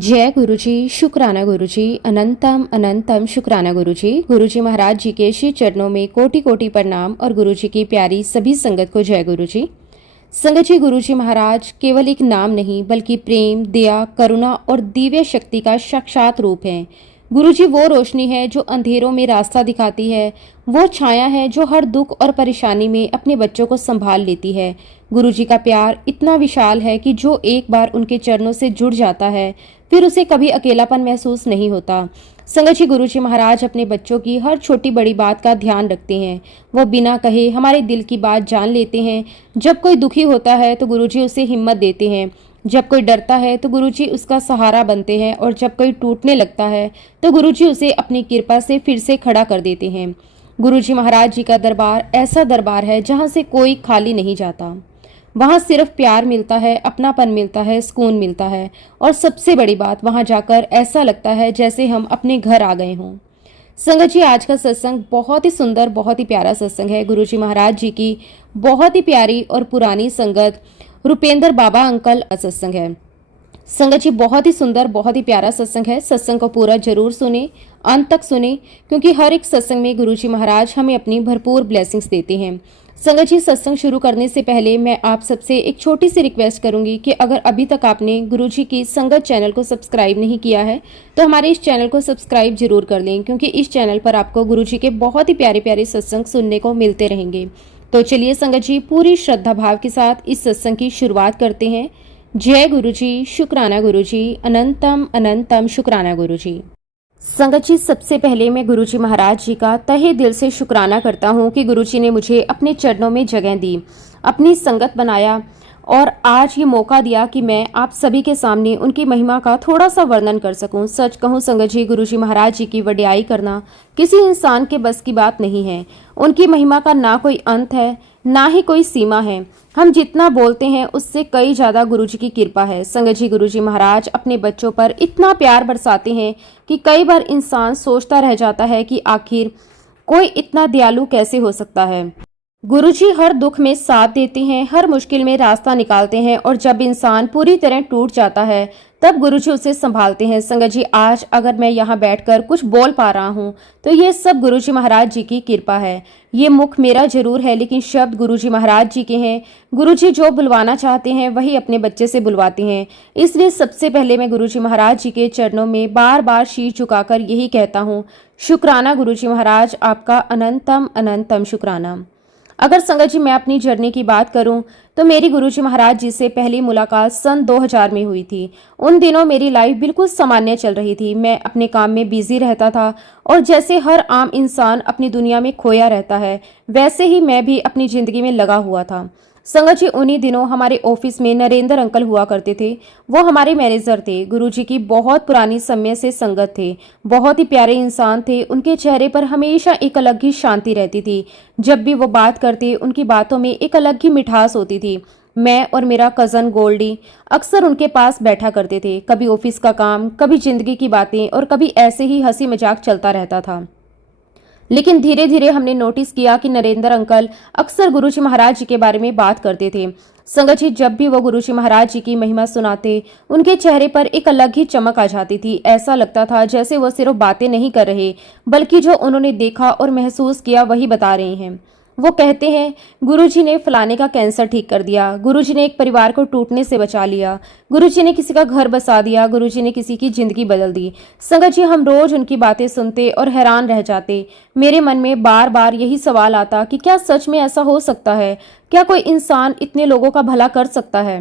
जय गुरुजी, शुक्राना गुरुजी, अनंतम अनंतम शुक्राना गुरुजी। गुरुजी महाराज जी के श्री चरणों में कोटि कोटि प्रणाम और गुरुजी की प्यारी सभी संगत को जय गुरुजी। संगत जी, गुरुजी महाराज केवल एक नाम नहीं बल्कि प्रेम, दया, करुणा और दिव्य शक्ति का साक्षात रूप है। गुरुजी वो रोशनी है जो अंधेरों में रास्ता दिखाती है, वो छाया है जो हर दुख और परेशानी में अपने बच्चों को संभाल लेती है। गुरुजी का प्यार इतना विशाल है कि जो एक बार उनके चरणों से जुड़ जाता है फिर उसे कभी अकेलापन महसूस नहीं होता। संगत जी, गुरुजी महाराज अपने बच्चों की हर छोटी बड़ी बात का ध्यान रखते हैं। वो बिना कहे हमारे दिल की बात जान लेते हैं। जब कोई दुखी होता है तो गुरुजी उसे हिम्मत देते हैं, जब कोई डरता है तो गुरुजी उसका सहारा बनते हैं और जब कोई टूटने लगता है तो गुरुजी उसे अपनी कृपा से फिर से खड़ा कर देते हैं। गुरुजी महाराज जी का दरबार ऐसा दरबार है जहाँ से कोई खाली नहीं जाता। वहाँ सिर्फ प्यार मिलता है, अपनापन मिलता है, सुकून मिलता है और सबसे बड़ी बात, वहाँ जाकर ऐसा लगता है जैसे हम अपने घर आ गए हों। संगत जी, आज का सत्संग बहुत ही सुंदर, बहुत ही प्यारा सत्संग है। गुरुजी महाराज जी की बहुत ही प्यारी और पुरानी संगत रुपेंद्र बाबा अंकल सत्संग है। संगत जी, बहुत ही सुंदर, बहुत ही प्यारा सत्संग है। सत्संग को पूरा जरूर सुने, अंत तक सुने, क्योंकि हर एक सत्संग में गुरुजी महाराज हमें अपनी भरपूर ब्लेसिंग्स देते हैं। संगत जी, सत्संग शुरू करने से पहले मैं आप सबसे एक छोटी सी रिक्वेस्ट करूंगी कि अगर अभी तक आपने गुरुजी की संगत चैनल को सब्सक्राइब नहीं किया है तो हमारे इस चैनल को सब्सक्राइब जरूर कर लें, क्योंकि इस चैनल पर आपको गुरुजी के बहुत ही प्यारे प्यारे सत्संग सुनने को मिलते रहेंगे। तो चलिए संगत जी, पूरी श्रद्धा भाव के साथ इस सत्संग की शुरुआत करते हैं। जय गुरुजी, शुक्राना गुरुजी, अनंतम अनंतम शुक्राना गुरुजी। संगत जी, सबसे पहले मैं गुरुजी महाराज जी का तहे दिल से शुक्राना करता हूँ कि गुरुजी ने मुझे अपने चरणों में जगह दी, अपनी संगत बनाया और आज ये मौका दिया कि मैं आप सभी के सामने उनकी महिमा का थोड़ा सा वर्णन कर सकूं। सच कहूं संगत जी, गुरुजी महाराज जी की वड्याई करना किसी इंसान के बस की बात नहीं है। उनकी महिमा का ना कोई अंत है, ना ही कोई सीमा है। हम जितना बोलते हैं उससे कई ज्यादा गुरुजी की कृपा है। संगत जी, गुरुजी महाराज अपने बच्चों पर इतना प्यार बरसाते हैं कि कई बार इंसान सोचता रह जाता है कि आखिर कोई इतना दयालु कैसे हो सकता है। गुरुजी हर दुख में साथ देते हैं, हर मुश्किल में रास्ता निकालते हैं और जब इंसान पूरी तरह टूट जाता है तब गुरुजी उसे संभालते हैं। संगत जी, आज अगर मैं यहाँ बैठकर कुछ बोल पा रहा हूँ तो ये सब गुरुजी महाराज जी की कृपा है। ये मुख मेरा जरूर है लेकिन शब्द गुरुजी महाराज जी के हैं। गुरुजी जो बुलवाना चाहते हैं वही अपने बच्चे से बुलवाते हैं। इसलिए सबसे पहले मैं गुरुजी महाराज जी के चरणों में बार बार शीश झुकाकर यही कहता हूँ, शुक्राना गुरुजी महाराज, आपका अनंतम अनंतम शुक्राना। अगर संगत जी मैं अपनी जर्नी की बात करूं तो मेरी गुरुजी महाराज जी से पहली मुलाकात सन 2000 में हुई थी। उन दिनों मेरी लाइफ बिल्कुल सामान्य चल रही थी। मैं अपने काम में बिजी रहता था और जैसे हर आम इंसान अपनी दुनिया में खोया रहता है वैसे ही मैं भी अपनी जिंदगी में लगा हुआ था। संगत जी, उन्हीं दिनों हमारे ऑफिस में नरेंद्र अंकल हुआ करते थे। वो हमारे मैनेजर थे। गुरुजी की बहुत पुरानी समय से संगत थे। बहुत ही प्यारे इंसान थे। उनके चेहरे पर हमेशा एक अलग ही शांति रहती थी। जब भी वो बात करते उनकी बातों में एक अलग ही मिठास होती थी। मैं और मेरा कजन गोल्डी अक्सर उनके पास बैठा करते थे। कभी ऑफिस का काम, कभी जिंदगी की बातें और कभी ऐसे ही हंसी मजाक चलता रहता था। लेकिन धीरे धीरे हमने नोटिस किया कि नरेंद्र अंकल अक्सर गुरुजी महाराज जी के बारे में बात करते थे। संगत जी, जब भी वो गुरुजी महाराज जी की महिमा सुनाते उनके चेहरे पर एक अलग ही चमक आ जाती थी। ऐसा लगता था जैसे वो सिर्फ बातें नहीं कर रहे बल्कि जो उन्होंने देखा और महसूस किया वही बता रहे हैं। वो कहते हैं, गुरुजी ने फलाने का कैंसर ठीक कर दिया, गुरुजी ने एक परिवार को टूटने से बचा लिया, गुरुजी ने किसी का घर बसा दिया, गुरुजी ने किसी की जिंदगी बदल दी। संगत जी, हम रोज उनकी बातें सुनते और हैरान रह जाते। मेरे मन में बार बार यही सवाल आता कि क्या सच में ऐसा हो सकता है? क्या कोई इंसान इतने लोगों का भला कर सकता है?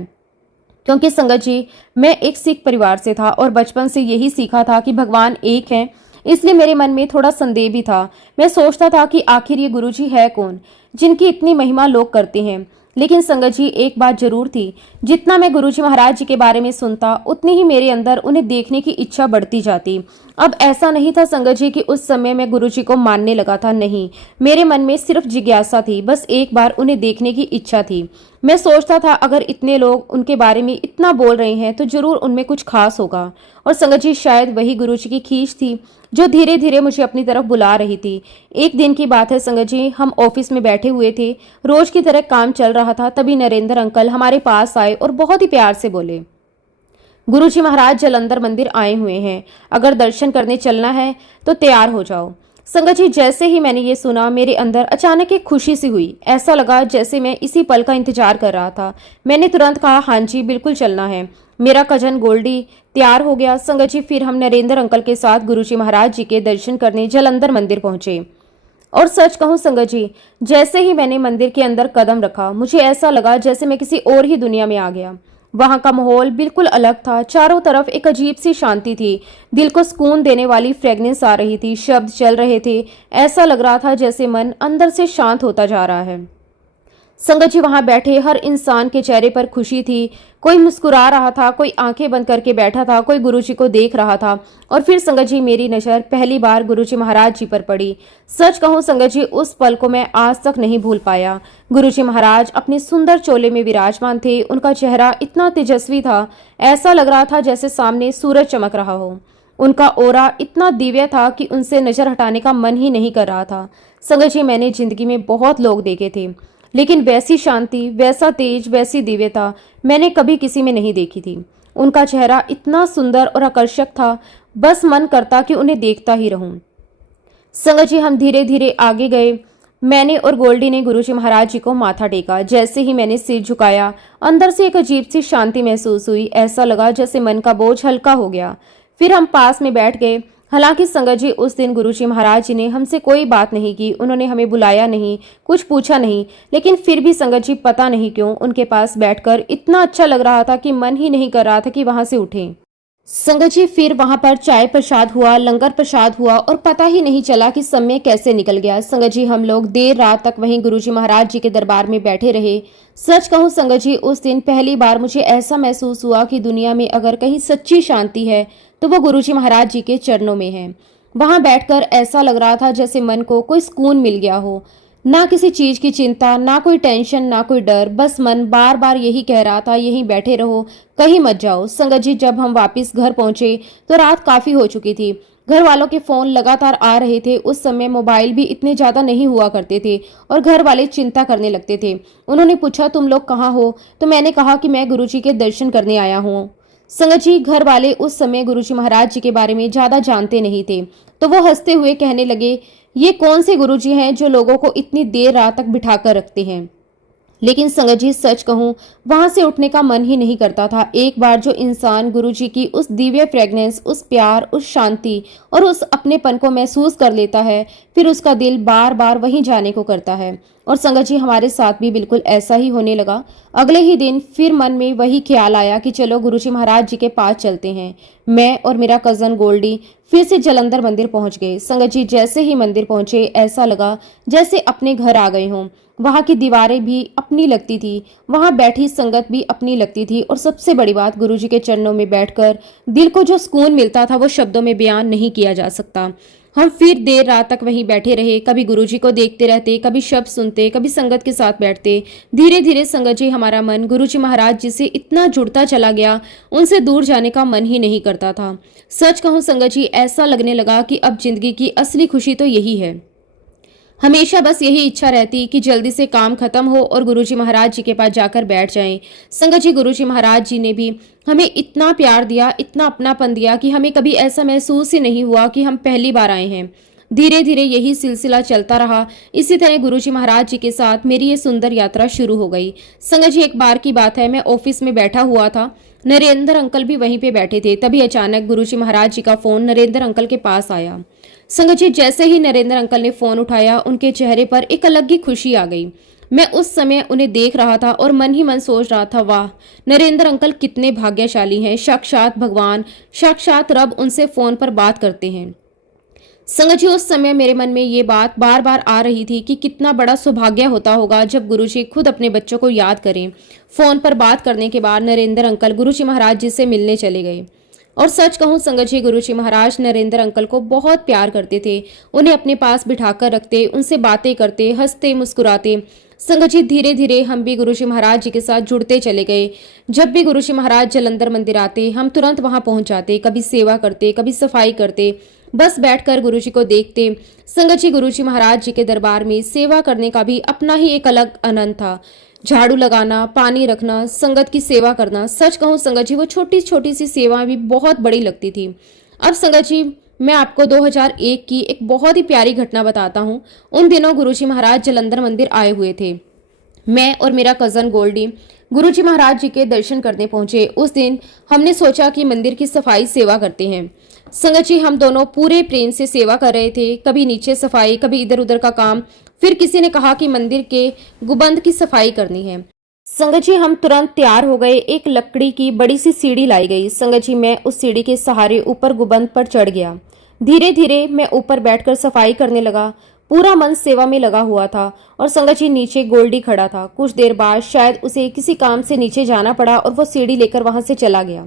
क्योंकि संगत जी, मैं एक सिख परिवार से था और बचपन से यही सीखा था कि भगवान एक है। इसलिए मेरे मन में थोड़ा संदेह भी था। मैं सोचता था कि आखिर ये गुरुजी है कौन जिनकी इतनी महिमा लोग करते हैं। लेकिन संगत जी, एक बात जरूर थी, जितना मैं गुरुजी महाराज जी के बारे में सुनता उतनी ही मेरे अंदर उन्हें देखने की इच्छा बढ़ती जाती। अब ऐसा नहीं था संगत जी कि उस समय मैं गुरुजी को मानने लगा था। नहीं, मेरे मन में सिर्फ जिज्ञासा थी, बस एक बार उन्हें देखने की इच्छा थी। मैं सोचता था अगर इतने लोग उनके बारे में इतना बोल रहे हैं तो जरूर उनमें कुछ खास होगा। और संगत जी, शायद वही गुरुजी की खींच थी जो धीरे धीरे मुझे अपनी तरफ बुला रही थी। एक दिन की बात है संगत जी, हम ऑफिस में बैठे हुए थे, रोज की तरह काम चल रहा था। तभी नरेंद्र अंकल हमारे पास आए और बहुत ही प्यार से बोले, गुरुजी महाराज जलंधर मंदिर आए हुए हैं, अगर दर्शन करने चलना है तो तैयार हो जाओ। संगत जी, जैसे ही मैंने ये सुना मेरे अंदर अचानक एक खुशी सी हुई। ऐसा लगा जैसे मैं इसी पल का इंतजार कर रहा था। मैंने तुरंत कहा, हाँ जी बिल्कुल चलना है। मेरा कजन गोल्डी तैयार हो गया। संगत जी, फिर हम नरेंद्र अंकल के साथ गुरुजी महाराज जी के दर्शन करने जलंधर मंदिर पहुंचे। और सच कहूं संगत जी, जैसे ही मैंने मंदिर के अंदर कदम रखा, मुझे ऐसा लगा जैसे मैं किसी और ही दुनिया में आ गया। वहां का माहौल बिल्कुल अलग था। चारों तरफ एक अजीब सी शांति थी। दिल को सुकून देने वाली फ्रेगनेंस आ रही थी। शब्द चल रहे थे। ऐसा लग रहा था जैसे मन अंदर से शांत होता जा रहा है। संगत जी, वहां बैठे हर इंसान के चेहरे पर खुशी थी। कोई मुस्कुरा रहा था, कोई आंखें बंद करके बैठा था, कोई गुरुजी को देख रहा था। और फिर संगत जी, मेरी नजर पहली बार गुरुजी महाराज जी पर पड़ी। सच कहूं संगत जी, उस पल को मैं आज तक नहीं भूल पाया। गुरुजी महाराज अपने सुंदर चोले में विराजमान थे। उनका चेहरा इतना तेजस्वी था, ऐसा लग रहा था जैसे सामने सूरज चमक रहा हो। उनका ओरा इतना दिव्य था कि उनसे नजर हटाने का मन ही नहीं कर रहा था। संगत जी, मैंने जिंदगी में बहुत लोग देखे थे, लेकिन वैसी शांति, वैसा तेज, वैसी दिव्यता मैंने कभी किसी में नहीं देखी थी। उनका चेहरा इतना सुंदर और आकर्षक था, बस मन करता कि उन्हें देखता ही रहूं। संगत जी, हम धीरे धीरे आगे गए। मैंने और गोल्डी ने गुरुजी महाराज जी को माथा टेका। जैसे ही मैंने सिर झुकाया, अंदर से एक अजीब सी शांति महसूस हुई। ऐसा लगा जैसे मन का बोझ हल्का हो गया। फिर हम पास में बैठ गए। हालांकि संगत जी, उस दिन गुरुजी महाराज जी ने हमसे कोई बात नहीं की। उन्होंने हमें बुलाया नहीं, कुछ पूछा नहीं, लेकिन फिर भी संगत जी, पता नहीं क्यों उनके पास बैठकर इतना अच्छा लग रहा था कि मन ही नहीं कर रहा था कि वहां से उठें। संगत जी, फिर वहां पर चाय प्रसाद हुआ, लंगर प्रसाद हुआ और पता ही नहीं चला कि समय कैसे निकल गया। संगत जी, हम लोग देर रात तक वहीं गुरुजी महाराज जी के दरबार में बैठे रहे। सच कहूं संगत जी, उस दिन पहली बार मुझे ऐसा महसूस हुआ कि दुनिया में अगर कहीं सच्ची शांति है तो वो गुरुजी महाराज जी के चरणों में है। वहां बैठकर ऐसा लग रहा था जैसे मन को कोई सुकून मिल गया हो। ना किसी चीज की चिंता, ना कोई टेंशन, ना कोई डर। बस मन बार बार यही कह रहा था, यहीं बैठे रहो, कहीं मत जाओ। संगत जी, जब हम वापस घर पहुंचे तो रात काफी हो चुकी थी। घर वालों के फोन लगातार आ रहे थे। उस समय मोबाइल भी इतने ज्यादा नहीं हुआ करते थे और घर वाले चिंता करने लगते थे। उन्होंने पूछा, तुम लोग कहाँ हो? तो मैंने कहा कि मैं गुरुजी के दर्शन करने आया हूँ। संगत जी, घर वाले उस समय गुरुजी महाराज जी के बारे में ज्यादा जानते नहीं थे, तो वो हंसते हुए कहने लगे, ये कौन से गुरुजी हैं जो लोगों को इतनी देर रात तक बिठाकर रखते हैं। लेकिन संगत जी, सच कहूं, वहां से उठने का मन ही नहीं करता था। एक बार जो इंसान गुरुजी की उस दिव्य फ्रेगनेंस, उस प्यार, उस शांति और उस अपनेपन को महसूस कर लेता है, फिर उसका दिल बार बार वहीं जाने को करता है। और संगत जी, हमारे साथ भी बिल्कुल ऐसा ही होने लगा। अगले ही दिन फिर मन में वही ख्याल आया कि चलो गुरुजी महाराज जी के पास चलते हैं। मैं और मेरा कजन गोल्डी फिर से जलंधर मंदिर पहुंच गए। संगत जी, जैसे ही मंदिर पहुंचे ऐसा लगा जैसे अपने घर आ गए हों। वहां की दीवारें भी अपनी लगती थी, वहां बैठी संगत भी अपनी लगती थी, और सबसे बड़ी बात, गुरुजी के चरणों में बैठकर दिल को जो सुकून मिलता था वो शब्दों में बयान नहीं किया जा सकता। हम फिर देर रात तक वहीं बैठे रहे। कभी गुरुजी को देखते रहते, कभी शब्द सुनते, कभी संगत के साथ बैठते। धीरे धीरे संगत जी, हमारा मन गुरुजी महाराज जी से इतना जुड़ता चला गया, उनसे दूर जाने का मन ही नहीं करता था। सच कहूं संगत जी, ऐसा लगने लगा कि अब जिंदगी की असली खुशी तो यही है। हमेशा बस यही इच्छा रहती कि जल्दी से काम खत्म हो और गुरुजी महाराज जी के पास जाकर बैठ जाएं। संगत जी, गुरुजी महाराज जी ने भी हमें इतना प्यार दिया, इतना अपनापन दिया कि हमें कभी ऐसा महसूस ही नहीं हुआ कि हम पहली बार आए हैं। धीरे धीरे यही सिलसिला चलता रहा। इसी तरह गुरुजी महाराज जी के साथ मेरी ये सुंदर यात्रा शुरू हो गई। संगत जी, एक बार की बात है, मैं ऑफिस में बैठा हुआ था। नरेंद्र अंकल भी वहीं पे बैठे थे। तभी अचानक गुरुजी महाराज जी का फोन नरेंद्र अंकल के पास आया। संगत जी, जैसे ही नरेंद्र अंकल ने फोन उठाया, उनके चेहरे पर एक अलग ही खुशी आ गई। मैं उस समय उन्हें देख रहा था और मन ही मन सोच रहा था, वाह, नरेंद्र अंकल कितने भाग्यशाली हैं। साक्षात भगवान, साक्षात रब उनसे फोन पर बात करते हैं। संगत जी, उस समय मेरे मन में ये बात बार बार आ रही थी कि कितना बड़ा सौभाग्य होता होगा जब गुरुजी खुद अपने बच्चों को याद करें। फोन पर बात करने के बाद नरेंद्र अंकल गुरुजी महाराज जी से मिलने चले गए। और सच कहूं संगत जी, गुरुजी महाराज नरेंद्र अंकल को बहुत प्यार करते थे। उन्हें अपने पास बिठाकर रखते, उनसे बातें करते, हंसते मुस्कुराते। संगत जी, धीरे धीरे हम भी गुरुजी महाराज जी के साथ जुड़ते चले गए। जब भी गुरुजी महाराज जलंधर मंदिर आते, हम तुरंत वहां पहुंच जाते। कभी सेवा करते, कभी सफाई करते, बस बैठकर गुरुजी को देखते। संगत जी, गुरुजी महाराज जी के दरबार में सेवा करने का भी अपना ही एक अलग आनंद था। झाड़ू लगाना, पानी रखना, संगत की सेवा करना। सच कहूँ संगत जी, वो छोटी छोटी सी सेवा भी बहुत बड़ी लगती थी। अब संगत जी, मैं आपको 2001 की एक बहुत ही प्यारी घटना बताता हूँ। उन दिनों गुरुजी महाराज जलंधर मंदिर आए हुए थे। मैं और मेरा कज़न गोल्डी गुरुजी महाराज जी के दर्शन करने पहुंचे। उस दिन हमने सोचा कि मंदिर की सफाई सेवा करते हैं। संगत जी, हम दोनों पूरे प्रेम से सेवा कर रहे थे। कभी नीचे सफाई, कभी इधर उधर का काम। फिर किसी ने कहा कि मंदिर के गुबंद की सफाई करनी है। संगत जी, हम तुरंत तैयार हो गए। एक लकड़ी की बड़ी सी सीढ़ी लाई गई। संगत जी, मैं उस सीढ़ी के सहारे ऊपर गुबंद पर चढ़ गया। धीरे धीरे मैं ऊपर बैठकर सफाई करने लगा। पूरा मन सेवा में लगा हुआ था। और संगत जी, नीचे गोल्डी खड़ा था। कुछ देर बाद शायद उसे किसी काम से नीचे जाना पड़ा और वो सीढ़ी लेकर वहां से चला गया।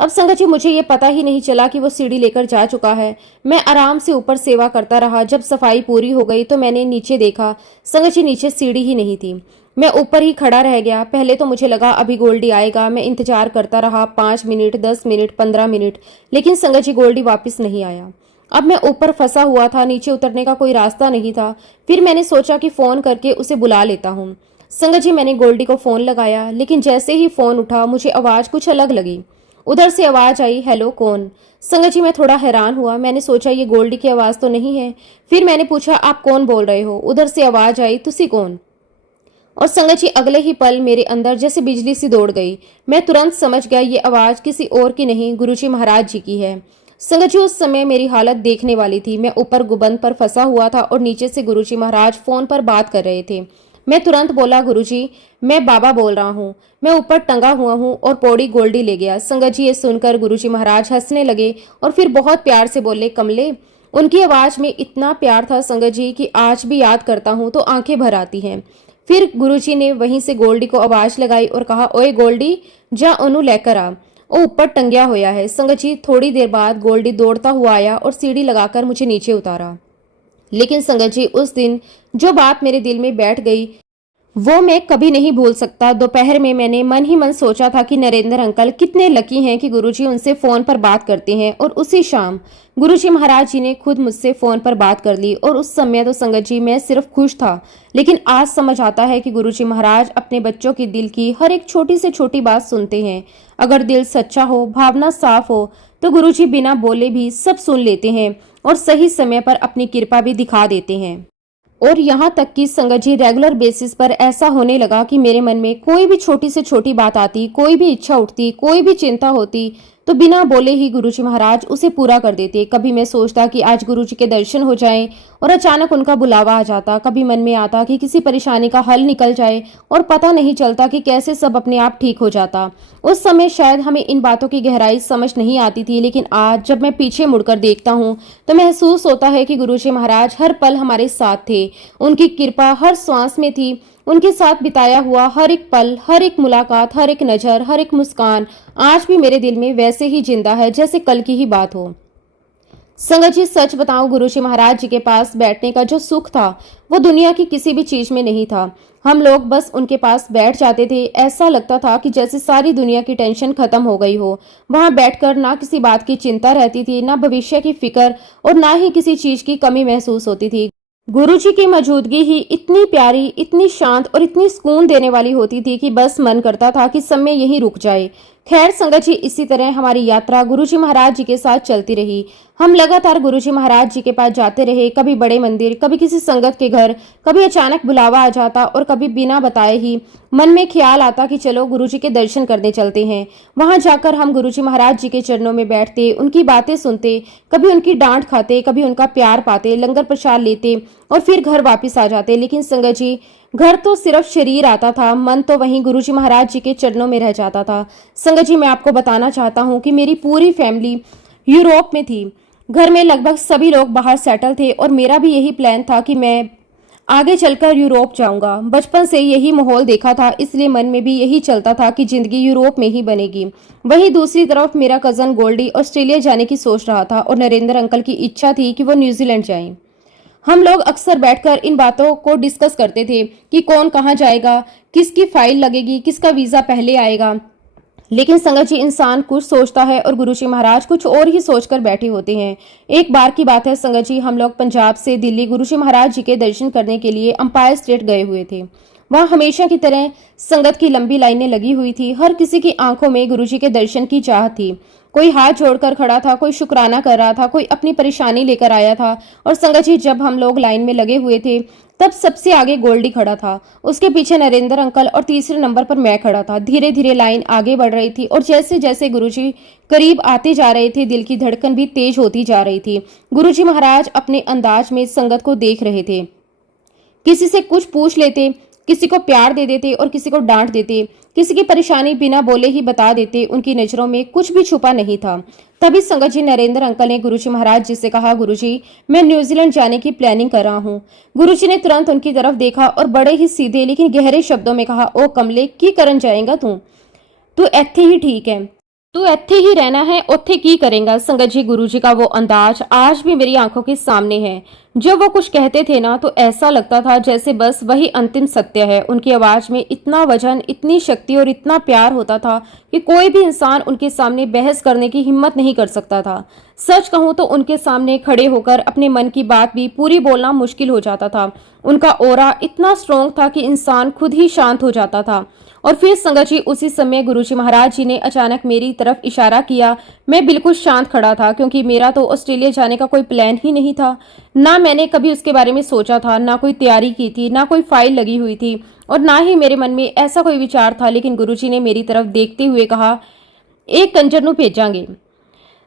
अब संगत जी, मुझे ये पता ही नहीं चला कि वो सीढ़ी लेकर जा चुका है। मैं आराम से ऊपर सेवा करता रहा। जब सफाई पूरी हो गई तो मैंने नीचे देखा। संगत जी, नीचे सीढ़ी ही नहीं थी। मैं ऊपर ही खड़ा रह गया। पहले तो मुझे लगा अभी गोल्डी आएगा। मैं इंतजार करता रहा 5 मिनट, 10 मिनट, 15 मिनट, लेकिन संगत जी गोल्डी वापस नहीं आया। अब मैं ऊपर फंसा हुआ था, नीचे उतरने का कोई रास्ता नहीं था। फिर मैंने सोचा कि फोन करके उसे बुला लेता हूँ। संगत जी, मैंने गोल्डी को फोन लगाया, लेकिन जैसे ही फोन उठा मुझे आवाज कुछ अलग लगी। उधर से आवाज आई, हेलो कौन। संगत जी, मैं थोड़ा हैरान हुआ। मैंने सोचा ये गोल्डी की आवाज तो नहीं है। फिर मैंने पूछा, आप कौन बोल रहे हो। उधर से आवाज आई, तुसी कौन। और संगत जी, अगले ही पल मेरे अंदर जैसे बिजली सी दौड़ गई। मैं तुरंत समझ गया ये आवाज किसी और की नहीं, गुरुजी महाराज जी की है। संगत जी, उस समय मेरी हालत देखने वाली थी। मैं ऊपर गुबंद पर फंसा हुआ था और नीचे से गुरुजी महाराज फोन पर बात कर रहे थे। मैं तुरंत बोला, गुरुजी मैं बाबा बोल रहा हूँ, मैं ऊपर टंगा हुआ हूँ। और पौड़ी गोल्डी ले गया। संगत जी, ये सुनकर गुरुजी महाराज हंसने लगे और फिर बहुत प्यार से बोले, कमले। उनकी आवाज में इतना प्यार था संगत जी कि आज भी याद करता हूँ तो आंखें भर आती हैं। फिर गुरुजी ने वहीं से गोल्डी को आवाज लगाई और कहा, ओए गोल्डी, जा ओनू लेकर आ, वो ऊपर टंगया होया है। संगत जी, थोड़ी देर बाद गोल्डी दौड़ता हुआ आया और सीढ़ी लगाकर मुझे नीचे उतारा। लेकिन संगत जी, उस दिन जो बात मेरे दिल में बैठ गई वो मैं कभी नहीं भूल सकता। दोपहर में मैंने मन ही मन सोचा था कि नरेंद्र अंकल कितने लकी हैं कि गुरुजी उनसे फोन पर बात करते हैं। और उसी शाम गुरुजी महाराज जी ने खुद मुझसे फोन पर बात कर ली। और उस समय तो संगत जी मैं सिर्फ खुश था, लेकिन आज समझ आता है कि गुरुजी महाराज अपने बच्चों के दिल की हर एक छोटी से छोटी बात सुनते हैं। अगर दिल सच्चा हो, भावना साफ हो, तो गुरुजी बिना बोले भी सब सुन लेते हैं और सही समय पर अपनी कृपा भी दिखा देते हैं। और यहाँ तक कि संगत जी, रेगुलर बेसिस पर ऐसा होने लगा कि मेरे मन में कोई भी छोटी से छोटी बात आती, कोई भी इच्छा उठती, कोई भी चिंता होती, तो बिना बोले ही गुरुजी महाराज उसे पूरा कर देते। कभी मैं सोचता कि आज गुरुजी के दर्शन हो जाएं और अचानक उनका बुलावा आ जाता। कभी मन में आता कि किसी परेशानी का हल निकल जाए और पता नहीं चलता कि कैसे सब अपने आप ठीक हो जाता। उस समय शायद हमें इन बातों की गहराई समझ नहीं आती थी, लेकिन आज जब मैं पीछे मुड़कर देखता हूँ तो महसूस होता है कि गुरुजी महाराज हर पल हमारे साथ थे। उनकी कृपा हर सांस में थी। उनके साथ बिताया हुआ हर एक पल, हर एक मुलाकात, हर एक नजर, हर एक मुस्कान आज भी मेरे दिल में वैसे ही जिंदा है जैसे कल की ही बात हो। संगत जी, सच बताऊं, गुरुजी महाराज जी के पास बैठने का जो सुख था वो दुनिया की किसी भी चीज में नहीं था। हम लोग बस उनके पास बैठ जाते थे। ऐसा लगता था कि जैसे सारी दुनिया की टेंशन खत्म हो गई हो। वहां बैठकर ना किसी बात की चिंता रहती थी, ना भविष्य की फिक्र, और ना ही किसी चीज की कमी महसूस होती थी। गुरुजी की मौजूदगी ही इतनी प्यारी, इतनी शांत और इतनी सुकून देने वाली होती थी कि बस मन करता था कि समय यहीं रुक जाए। खैर संगत जी, इसी तरह हमारी यात्रा गुरुजी महाराज जी के साथ चलती रही। हम लगातार गुरुजी महाराज जी के पास जाते रहे, कभी बड़े मंदिर, कभी किसी संगत के घर, कभी अचानक बुलावा आ जाता और कभी बिना बताए ही मन में ख्याल आता कि चलो गुरुजी के दर्शन करने चलते हैं। वहां जाकर हम गुरुजी महाराज जी के चरणों में बैठते, उनकी बातें सुनते, कभी उनकी डांट खाते, कभी उनका प्यार पाते, लंगर प्रसाद लेते और फिर घर वापिस आ जाते। लेकिन संगत जी, घर तो सिर्फ शरीर आता था, मन तो वहीं गुरुजी महाराज जी के चरणों में रह जाता था। संगत जी, मैं आपको बताना चाहता हूँ कि मेरी पूरी फैमिली यूरोप में थी। घर में लगभग सभी लोग बाहर सेटल थे और मेरा भी यही प्लान था कि मैं आगे चलकर यूरोप जाऊंगा। बचपन से यही माहौल देखा था, इसलिए मन में भी यही चलता था कि जिंदगी यूरोप में ही बनेगी। वहीं दूसरी तरफ मेरा कजन गोल्डी ऑस्ट्रेलिया जाने की सोच रहा था और नरेंद्र अंकल की इच्छा थी कि वो न्यूजीलैंड जाएं। हम लोग अक्सर बैठकर इन बातों को डिस्कस करते थे कि कौन कहाँ जाएगा, किसकी फाइल लगेगी, किसका वीजा पहले आएगा। लेकिन संगत जी, इंसान कुछ सोचता है और गुरुजी महाराज कुछ और ही सोचकर बैठे होते हैं। एक बार की बात है संगत जी, हम लोग पंजाब से दिल्ली गुरुजी महाराज जी के दर्शन करने के लिए अंपायर स्टेट गए हुए थे। वहां हमेशा की तरह संगत की लंबी लाइनें लगी हुई थी। हर किसी की आंखों में गुरुजी के दर्शन की चाह थी। कोई हाथ जोड़कर खड़ा था, कोई शुक्राना कर रहा था, कोई अपनी परेशानी लेकर आया था। और संगत जी, जब हम लोग लाइन में लगे हुए थे तब सबसे आगे गोल्डी खड़ा था, उसके पीछे नरेंद्र अंकल और तीसरे नंबर पर मैं खड़ा था। धीरे धीरे लाइन आगे बढ़ रही थी और जैसे जैसे गुरुजी करीब आते जा रहे थे दिल की धड़कन भी तेज होती जा रही थी। गुरुजी महाराज अपने अंदाज में संगत को देख रहे थे। किसी से कुछ पूछ लेते, किसी को प्यार दे देते और किसी को डांट देते, किसी की परेशानी बिना बोले ही बता देते। उनकी नजरों में कुछ भी छुपा नहीं था। तभी संगत जी, नरेंद्र अंकल ने गुरुजी महाराज जी से कहा, गुरुजी मैं न्यूजीलैंड जाने की प्लानिंग कर रहा हूँ। गुरुजी ने तुरंत उनकी तरफ देखा और बड़े ही सीधे लेकिन गहरे शब्दों में कहा, ओ कमले, की करन जाएगा तू ਇੱਥੇ ही ठीक है, तू ਇੱਥੇ ही रहना है, ਉੱਥੇ की करेगा। संगत जी, गुरुजी का वो अंदाज आज भी मेरी आंखों के सामने है। जब वो कुछ कहते थे ना तो ऐसा लगता था जैसे बस वही अंतिम सत्य है। उनकी आवाज में इतना वजन, इतनी शक्ति और इतना प्यार होता था कि कोई भी इंसान उनके सामने बहस करने की हिम्मत नहीं कर सकता था। सच कहूं तो उनके सामने खड़े होकर अपने मन की बात भी पूरी बोलना मुश्किल हो जाता था। उनका ओरा इतना स्ट्रोंग था कि इंसान खुद ही शांत हो जाता था। और फिर संगत जी, उसी समय गुरुजी महाराज जी ने अचानक मेरी तरफ इशारा किया। मैं बिल्कुल शांत खड़ा था क्योंकि मेरा तो ऑस्ट्रेलिया जाने का कोई प्लान ही नहीं था। ना मैंने कभी उसके बारे में सोचा था, ना कोई तैयारी की थी, ना कोई फाइल लगी हुई थी और ना ही मेरे मन में ऐसा कोई विचार था। लेकिन गुरुजी ने मेरी तरफ देखते हुए कहा, एक कंजर नू भेजांगे।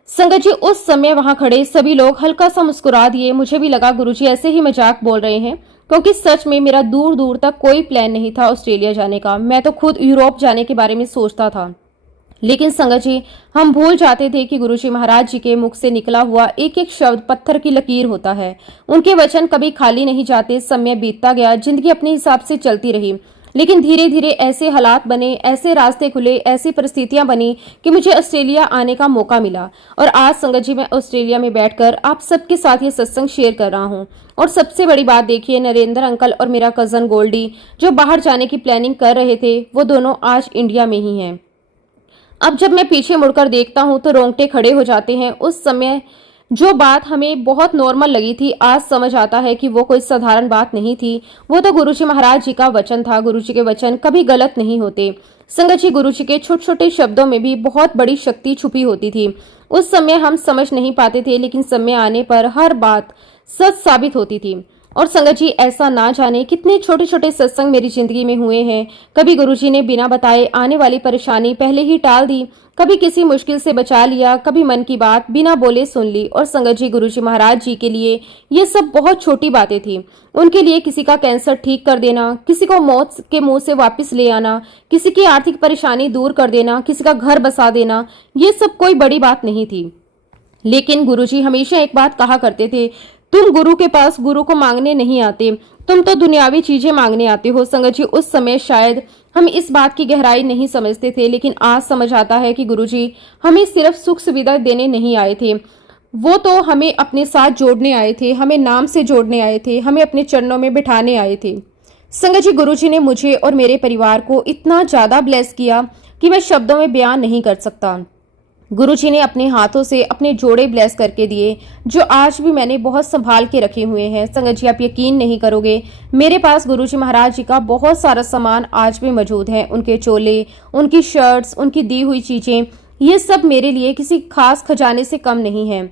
संगत जी, उस समय वहां खड़े सभी लोग हल्का सा मुस्कुरा दिए। मुझे भी लगा गुरुजी ऐसे ही मजाक बोल रहे हैं, क्योंकि सच में मेरा दूर दूर तक कोई प्लान नहीं था ऑस्ट्रेलिया जाने का। मैं तो खुद यूरोप जाने के बारे में सोचता था। लेकिन संगत जी, हम भूल जाते थे कि गुरुजी महाराज जी के मुख से निकला हुआ एक एक शब्द पत्थर की लकीर होता है। उनके वचन कभी खाली नहीं जाते। समय बीतता गया, जिंदगी अपने हिसाब से चलती रही। लेकिन धीरे धीरे ऐसे हालात बने, ऐसे रास्ते खुले, ऐसी परिस्थितियां बनी कि मुझे ऑस्ट्रेलिया आने का मौका मिला। और आज संगत जी, मैं ऑस्ट्रेलिया में बैठकर आप सबके साथ ये सत्संग शेयर कर रहा हूँ। और सबसे बड़ी बात देखिए, नरेंद्र अंकल और मेरा कजन गोल्डी जो बाहर जाने की प्लानिंग कर रहे थे, वो दोनों आज इंडिया में ही हैं। अब जब मैं पीछे मुड़कर देखता हूँ तो रोंगटे खड़े हो जाते हैं। उस समय जो बात हमें बहुत नॉर्मल लगी थी, आज समझ आता है कि वो कोई साधारण बात नहीं थी। वो तो गुरुजी महाराज जी का वचन था। गुरुजी के वचन कभी गलत नहीं होते। संगत जी, गुरुजी के छोटे छोटे शब्दों में भी बहुत बड़ी शक्ति छुपी होती थी। उस समय हम समझ नहीं पाते थे, लेकिन समय आने पर हर बात सच साबित होती थी। और संगत जी, ऐसा ना जाने कितने छोटे छोटे सत्संग मेरी जिंदगी में हुए हैं। कभी गुरुजी ने बिना बताए आने वाली परेशानी पहले ही टाल दी, कभी किसी मुश्किल से बचा लिया, कभी मन की बात बिना बोले सुन ली। और संगत जी, गुरुजी महाराज जी के लिए ये सब बहुत छोटी बातें थी। उनके लिए किसी का कैंसर ठीक कर देना, किसी को मौत के मुंह से वापस ले आना, किसी की आर्थिक परेशानी दूर कर देना, किसी का घर बसा देना, ये सब कोई बड़ी बात नहीं थी। लेकिन गुरुजी हमेशा एक बात कहा करते थे, तुम गुरु के पास गुरु को मांगने नहीं आते, तुम तो दुनियावी चीजें मांगने आते हो। संगत जी, उस समय शायद हम इस बात की गहराई नहीं समझते थे, लेकिन आज समझ आता है कि गुरुजी हमें सिर्फ सुख सुविधा देने नहीं आए थे। वो तो हमें अपने साथ जोड़ने आए थे, हमें नाम से जोड़ने आए थे, हमें अपने चरणों में बिठाने आए थे। संगत जी, गुरुजी ने मुझे और मेरे परिवार को इतना ज्यादा ब्लेस किया कि मैं शब्दों में बयान नहीं कर सकता। गुरुजी ने अपने हाथों से अपने जोड़े ब्लेस करके दिए, जो आज भी मैंने बहुत संभाल के रखे हुए हैं। संगत जी, आप यकीन नहीं करोगे, मेरे पास गुरुजी महाराज जी का बहुत सारा सामान आज भी मौजूद है। उनके चोले, उनकी शर्ट्स, उनकी दी हुई चीजें, ये सब मेरे लिए किसी खास खजाने से कम नहीं है।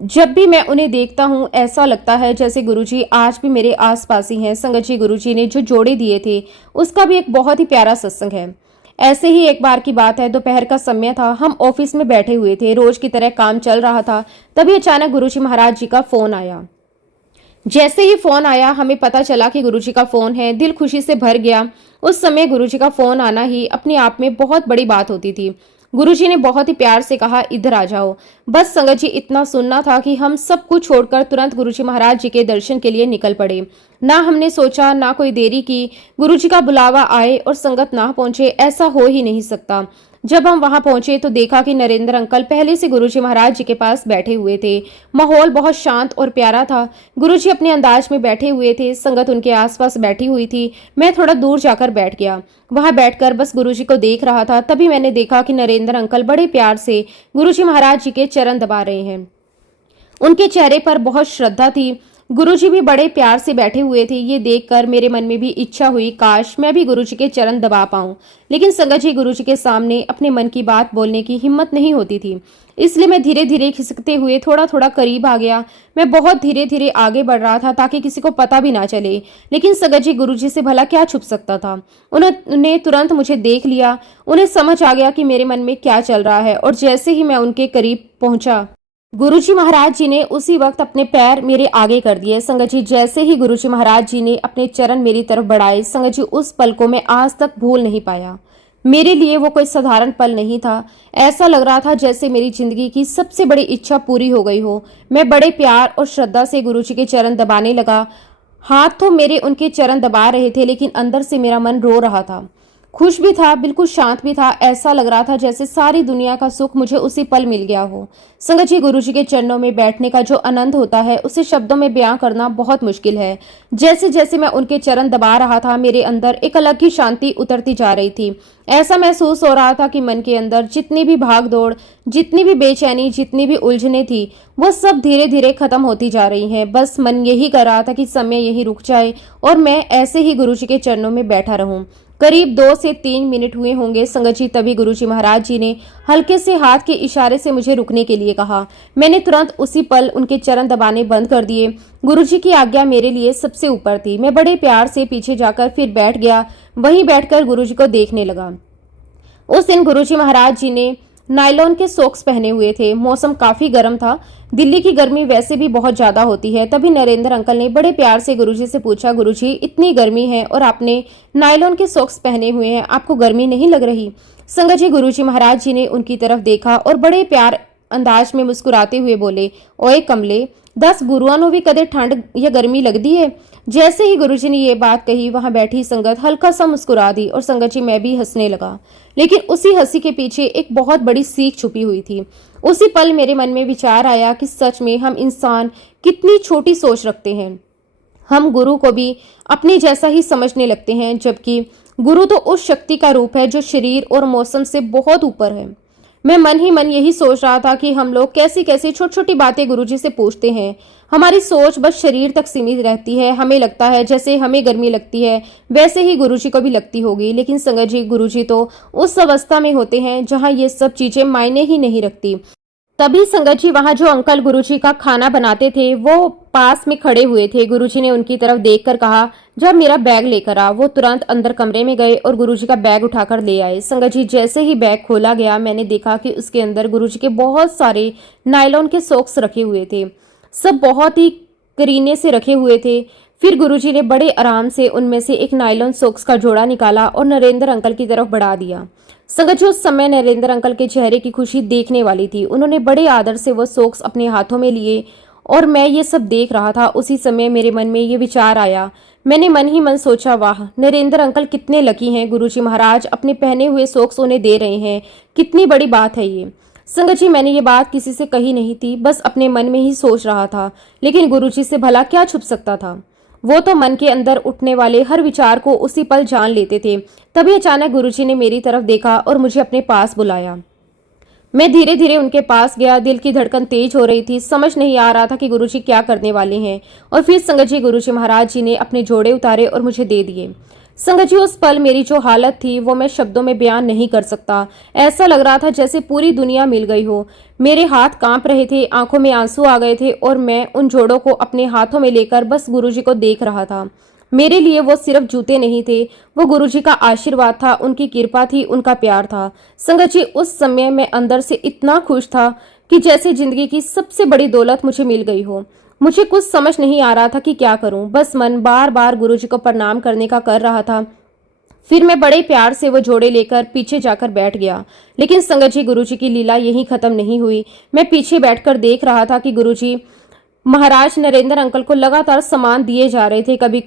जब भी मैं उन्हें देखता हूँ ऐसा लगता है जैसे गुरुजी आज भी मेरे आसपास ही हैं। संगत जी, गुरुजी ने जो जोड़े दिए थे उसका भी एक बहुत ही प्यारा सत्संग है। ऐसे ही एक बार की बात है, दोपहर का समय था, हम ऑफिस में बैठे हुए थे, रोज की तरह काम चल रहा था। तभी अचानक गुरुजी महाराज जी का फोन आया। जैसे ही फोन आया हमें पता चला कि गुरुजी का फोन है। दिल खुशी से भर गया। उस समय गुरुजी का फोन आना ही अपने आप में बहुत बड़ी बात होती थी। गुरुजी ने बहुत ही प्यार से कहा, इधर आ जाओ। बस संगत जी, इतना सुनना था कि हम सब कुछ छोड़कर तुरंत गुरुजी महाराज जी के दर्शन के लिए निकल पड़े। ना हमने सोचा, ना कोई देरी की। गुरुजी का बुलावा आए और संगत ना पहुंचे, ऐसा हो ही नहीं सकता। जब हम वहां पहुंचे तो देखा कि नरेंद्र अंकल पहले से गुरुजी महाराज जी के पास बैठे हुए थे। माहौल बहुत शांत और प्यारा था। गुरुजी अपने अंदाज में बैठे हुए थे, संगत उनके आसपास बैठी हुई थी। मैं थोड़ा दूर जाकर बैठ गया। वहां बैठकर बस गुरुजी को देख रहा था। तभी मैंने देखा कि नरेंद्र अंकल बड़े प्यार से गुरुजी महाराज जी के चरण दबा रहे हैं। उनके चेहरे पर बहुत श्रद्धा थी। गुरुजी भी बड़े प्यार से बैठे हुए थे। ये देखकर मेरे मन में भी इच्छा हुई, काश मैं भी गुरुजी के चरण दबा पाऊं। लेकिन संगत जी, गुरुजी के सामने अपने मन की बात बोलने की हिम्मत नहीं होती थी। इसलिए मैं धीरे धीरे खिसकते हुए थोड़ा थोड़ा करीब आ गया। मैं बहुत धीरे धीरे आगे बढ़ रहा था ताकि किसी को पता भी ना चले। लेकिन संगत जी, गुरुजी से भला क्या छुप सकता था। उन्होंने तुरंत मुझे देख लिया। उन्हें समझ आ गया कि मेरे मन में क्या चल रहा है। और जैसे ही मैं उनके करीब पहुंचा, गुरुजी महाराज जी ने उसी वक्त अपने पैर मेरे आगे कर दिए। संगत जी, जैसे ही गुरुजी महाराज जी ने अपने चरण मेरी तरफ बढ़ाए, संगत जी, उस पल को मैं आज तक भूल नहीं पाया। मेरे लिए वो कोई साधारण पल नहीं था। ऐसा लग रहा था जैसे मेरी जिंदगी की सबसे बड़ी इच्छा पूरी हो गई हो। मैं बड़े प्यार और श्रद्धा से गुरुजी के चरण दबाने लगा। हाथ तो मेरे उनके चरण दबा रहे थे, लेकिन अंदर से मेरा मन रो रहा था। खुश भी था, बिल्कुल शांत भी था। ऐसा लग रहा था जैसे सारी दुनिया का सुख मुझे उसी पल मिल गया हो। संगत जी, गुरुजी के चरणों में बैठने का जो आनंद होता है, उसे शब्दों में बयां करना बहुत मुश्किल है। जैसे जैसे मैं उनके चरण दबा रहा था, मेरे अंदर एक अलग ही शांति उतरती जा रही थी। ऐसा महसूस हो रहा था कि मन के अंदर जितनी भी भाग दौड़, जितनी भी बेचैनी, जितनी भी उलझने थी, वो सब धीरे धीरे खत्म होती जा रही हैं। बस मन यही कर रहा था कि समय यही रुक जाए और मैं ऐसे ही गुरुजी के चरणों में बैठा रहूं। करीब 2 से 3 मिनट हुए होंगे संगत जी, तभी गुरुजी महाराज जी ने हल्के से हाथ के इशारे से मुझे रुकने के लिए कहा। मैंने तुरंत उसी पल उनके चरण दबाने बंद कर दिए। गुरुजी की आज्ञा मेरे लिए सबसे ऊपर थी। मैं बड़े प्यार से पीछे जाकर फिर बैठ गया। वहीं बैठकर गुरुजी को देखने लगा। उस दिन गुरुजी महाराज जी ने नायलॉन के सॉक्स पहने हुए थे। मौसम काफी गर्म था। दिल्ली की गर्मी वैसे भी बहुत ज्यादा होती है। तभी नरेंद्र अंकल ने बड़े प्यार से गुरुजी से पूछा, गुरुजी, इतनी गर्मी है और आपने नायलॉन के सॉक्स पहने हुए हैं, आपको गर्मी नहीं लग रही? संगत जी, गुरुजी महाराज जी ने उनकी तरफ देखा और बड़े प्यार अंदाज में मुस्कुराते हुए बोले, ओए कमले, 10 गुरुआं नूं भी कदे ठंड या गर्मी लगती है? जैसे ही गुरुजी ने ये बात कही, वहां बैठी संगत हल्का सा मुस्कुरा दी और संगत जी, मैं भी हंसने लगा। लेकिन उसी हंसी के पीछे एक बहुत बड़ी सीख छुपी हुई थी। उसी पल मेरे मन में विचार आया कि सच में हम इंसान कितनी छोटी सोच रखते हैं। हम गुरु को भी अपने जैसा ही समझने लगते हैं, जबकि गुरु तो उस शक्ति का रूप है जो शरीर और मौसम से बहुत ऊपर है। मैं मन ही मन यही सोच रहा था कि हम लोग कैसी कैसी छोटी छोटी बातें गुरुजी से पूछते हैं। हमारी सोच बस शरीर तक सीमित रहती है। हमें लगता है जैसे हमें गर्मी लगती है वैसे ही गुरुजी को भी लगती होगी। लेकिन संगत जी, गुरुजी तो उस अवस्था में होते हैं जहां ये सब चीजें मायने ही नहीं रखती। तभी संगत जी, वहां जो अंकल गुरुजी का खाना बनाते थे वो पास में खड़े हुए थे। गुरुजी ने उनकी तरफ देखकर कहा, जब मेरा बैग लेकर आ। वो तुरंत अंदर कमरे में गए और गुरुजी का बैग उठाकर ले आए। संगत जी, जैसे ही बैग खोला गया, मैंने देखा कि उसके अंदर गुरुजी के बहुत सारे नायलॉन के सॉक्स रखे हुए थे। सब बहुत ही करीने से रखे हुए थे। फिर गुरुजी ने बड़े आराम से उनमें से एक नायलॉन सॉक्स का जोड़ा निकाला और नरेंद्र अंकल की तरफ बढ़ा दिया। संगत जी, उस समय नरेंद्र अंकल के चेहरे की खुशी देखने वाली थी। उन्होंने बड़े आदर से वो सॉक्स अपने हाथों में लिए और मैं ये सब देख रहा था। उसी समय मेरे मन में ये विचार आया। मैंने मन ही मन सोचा, वाह, नरेंद्र अंकल कितने लकी हैं। गुरुजी महाराज अपने पहने हुए सॉक्स उन्हें दे रहे हैं। कितनी बड़ी बात है ये। संगत जी, मैंने ये बात किसी से कही नहीं थी, बस अपने मन में ही सोच रहा था। लेकिन गुरुजी से भला क्या छुप सकता था। वो तो मन के अंदर उठने वाले हर विचार को उसी पल जान लेते थे। तभी अचानक गुरुजी ने मेरी तरफ देखा और मुझे अपने पास बुलाया। मैं धीरे धीरे उनके पास गया। दिल की धड़कन तेज हो रही थी। समझ नहीं आ रहा था कि गुरुजी क्या करने वाले हैं। और फिर संगत जी, गुरुजी महाराज जी ने अपने जोड़े उतारे और मुझे दे दिए। संगत जी, उस पल मेरी जो हालत थी वो मैं शब्दों में बयान नहीं कर सकता। ऐसा लग रहा था जैसे पूरी दुनिया मिल गई हो। मेरे हाथ कांप रहे थे, आंखों में आंसू आ गए थे और मैं उन जोड़ों को अपने हाथों में लेकर बस गुरुजी को देख रहा था। मेरे लिए वो सिर्फ जूते नहीं थे, वो गुरुजी का आशीर्वाद था, उनकी कृपा थी, उनका प्यार था। संगत जी, उस समय मैं अंदर से इतना खुश था कि जैसे जिंदगी की सबसे बड़ी दौलत मुझे मिल गई हो। मुझे कुछ समझ नहीं आ रहा था कि क्या करूं। बस मन बार बार गुरुजी को प्रणाम करने का कर रहा था। फिर मैं बड़े प्यार से वो जोड़े लेकर पीछे जाकर बैठ गया। लेकिन संगत जी, गुरुजी की लीला यहीं खत्म नहीं हुई। मैं पीछे बैठकर देख रहा था कि गुरुजी महाराज नरेंद्र अंकल को लगातार सामान दिए जा रहे थे, कभी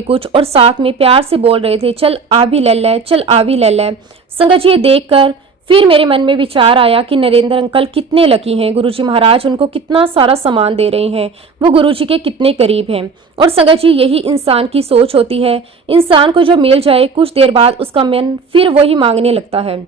कुछ और साथ में प्यार से बोल रहे थे, चल आ भी ले ले, चल आ भी ले ले। संगत जी, ये देखकर फिर मेरे मन में विचार आया कि नरेंद्र अंकल कितने लकी हैं। गुरुजी महाराज उनको कितना सारा सामान दे रहे हैं, वो गुरुजी के कितने करीब हैं। और संगत जी, यही इंसान की सोच होती है। इंसान को जो मिल जाए, कुछ देर बाद उसका मन फिर वही मांगने लगता है।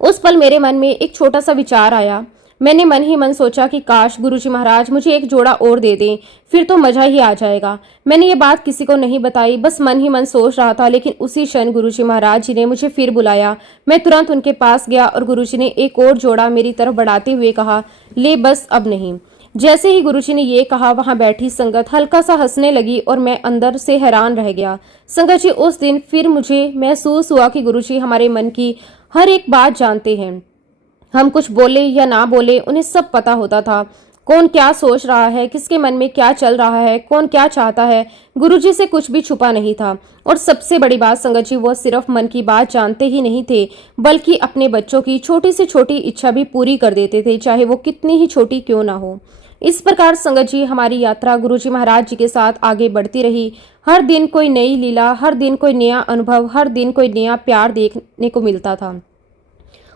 उस पल मेरे मन में एक छोटा सा विचार आया। मैंने मन ही मन सोचा कि काश गुरुजी महाराज मुझे एक जोड़ा और दे दें, फिर तो मजा ही आ जाएगा। मैंने ये बात किसी को नहीं बताई, बस मन ही मन सोच रहा था। लेकिन उसी क्षण गुरुजी महाराज जी ने मुझे फिर बुलाया। मैं तुरंत उनके पास गया और गुरुजी ने एक और जोड़ा मेरी तरफ बढ़ाते हुए कहा, ले बस अब नहीं। जैसे ही गुरुजी ने ये कहा, वहां बैठी संगत हल्का सा हंसने लगी और मैं अंदर से हैरान रह गया। संगत जी, उस दिन फिर मुझे महसूस हुआ कि गुरुजी हमारे मन की हर एक बात जानते हैं। हम कुछ बोले या ना बोले, उन्हें सब पता होता था। कौन क्या सोच रहा है, किसके मन में क्या चल रहा है, कौन क्या चाहता है, गुरुजी से कुछ भी छुपा नहीं था। और सबसे बड़ी बात संगत जी, वो सिर्फ मन की बात जानते ही नहीं थे, बल्कि अपने बच्चों की छोटी से छोटी इच्छा भी पूरी कर देते थे, चाहे वो कितनी ही छोटी क्यों ना हो। इस प्रकार संगत जी हमारी यात्रा गुरुजी महाराज जी के साथ आगे बढ़ती रही। हर दिन कोई नई लीला, हर दिन कोई नया अनुभव, हर दिन कोई नया प्यार देखने को मिलता था।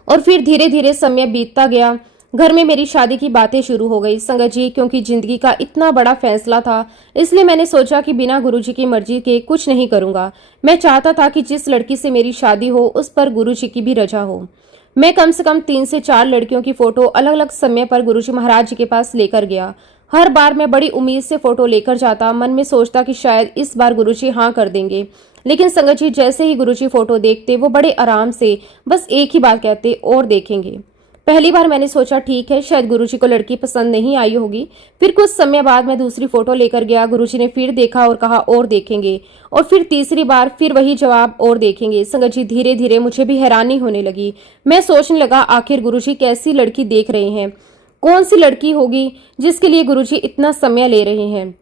और फिर धीरे धीरे समय बीतता गया। घर में मेरी शादी की बातें शुरू हो गई संगत जी, क्योंकि जिंदगी का इतना बड़ा फैसला था, इसलिए मैंने सोचा कि बिना गुरुजी की मर्जी के कुछ नहीं करूंगा। मैं चाहता था कि जिस लड़की से मेरी शादी हो उस पर गुरुजी की भी रजा हो। मैं कम से कम 3 से 4 लड़कियों की फोटो अलग अलग समय पर गुरुजी महाराज जी के पास लेकर गया। हर बार मैं बड़ी उम्मीद से फोटो लेकर जाता, मन में सोचता कि शायद इस बार गुरुजी हाँ कर देंगे। लेकिन संगत जी, जैसे ही गुरुजी फोटो देखते, वो बड़े आराम से बस एक ही बात कहते, और देखेंगे। पहली बार मैंने सोचा ठीक है, शायद गुरुजी को लड़की पसंद नहीं आई होगी। फिर कुछ समय बाद मैं दूसरी फोटो लेकर गया। गुरुजी ने फिर देखा और कहा, और देखेंगे। और फिर तीसरी बार फिर वही जवाब, और देखेंगे। संगत जी, धीरे धीरे मुझे भी हैरानी होने लगी। मैं सोचने लगा, आखिर गुरुजी कैसी लड़की देख रहे हैं, कौन सी लड़की होगी जिसके लिए गुरुजी इतना समय ले रहे हैं।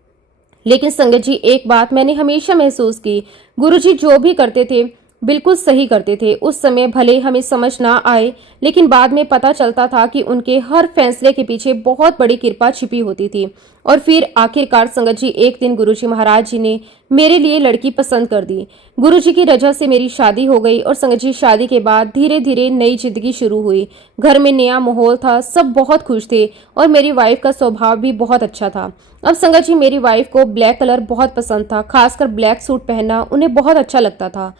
लेकिन संगत जी, एक बात मैंने हमेशा महसूस की, गुरुजी जो भी करते थे बिल्कुल सही करते थे। उस समय भले हमें समझ ना आए, लेकिन बाद में पता चलता था कि उनके हर फैसले के पीछे बहुत बड़ी कृपा छिपी होती थी। और फिर आखिरकार संगत जी, एक दिन गुरुजी महाराज जी ने मेरे लिए लड़की पसंद कर दी। गुरुजी की रजा से मेरी शादी हो गई। और संगत जी, शादी के बाद धीरे धीरे नई जिंदगी शुरू हुई। घर में नया माहौल था, सब बहुत खुश थे और मेरी वाइफ का स्वभाव भी बहुत अच्छा था। अब संगत जी, मेरी वाइफ को ब्लैक कलर बहुत पसंद था, खासकर ब्लैक सूट पहनना उन्हें बहुत अच्छा लगता था।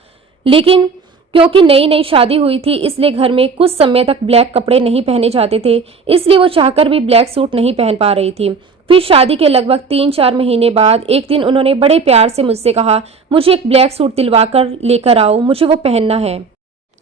लेकिन क्योंकि नई नई शादी हुई थी, इसलिए घर में कुछ समय तक ब्लैक कपड़े नहीं पहने जाते थे, इसलिए वो चाहकर भी ब्लैक सूट नहीं पहन पा रही थी। फिर शादी के लगभग 3-4 महीने बाद एक दिन उन्होंने बड़े प्यार से मुझसे कहा, मुझे एक ब्लैक सूट दिलवाकर लेकर आओ, मुझे वो पहनना है।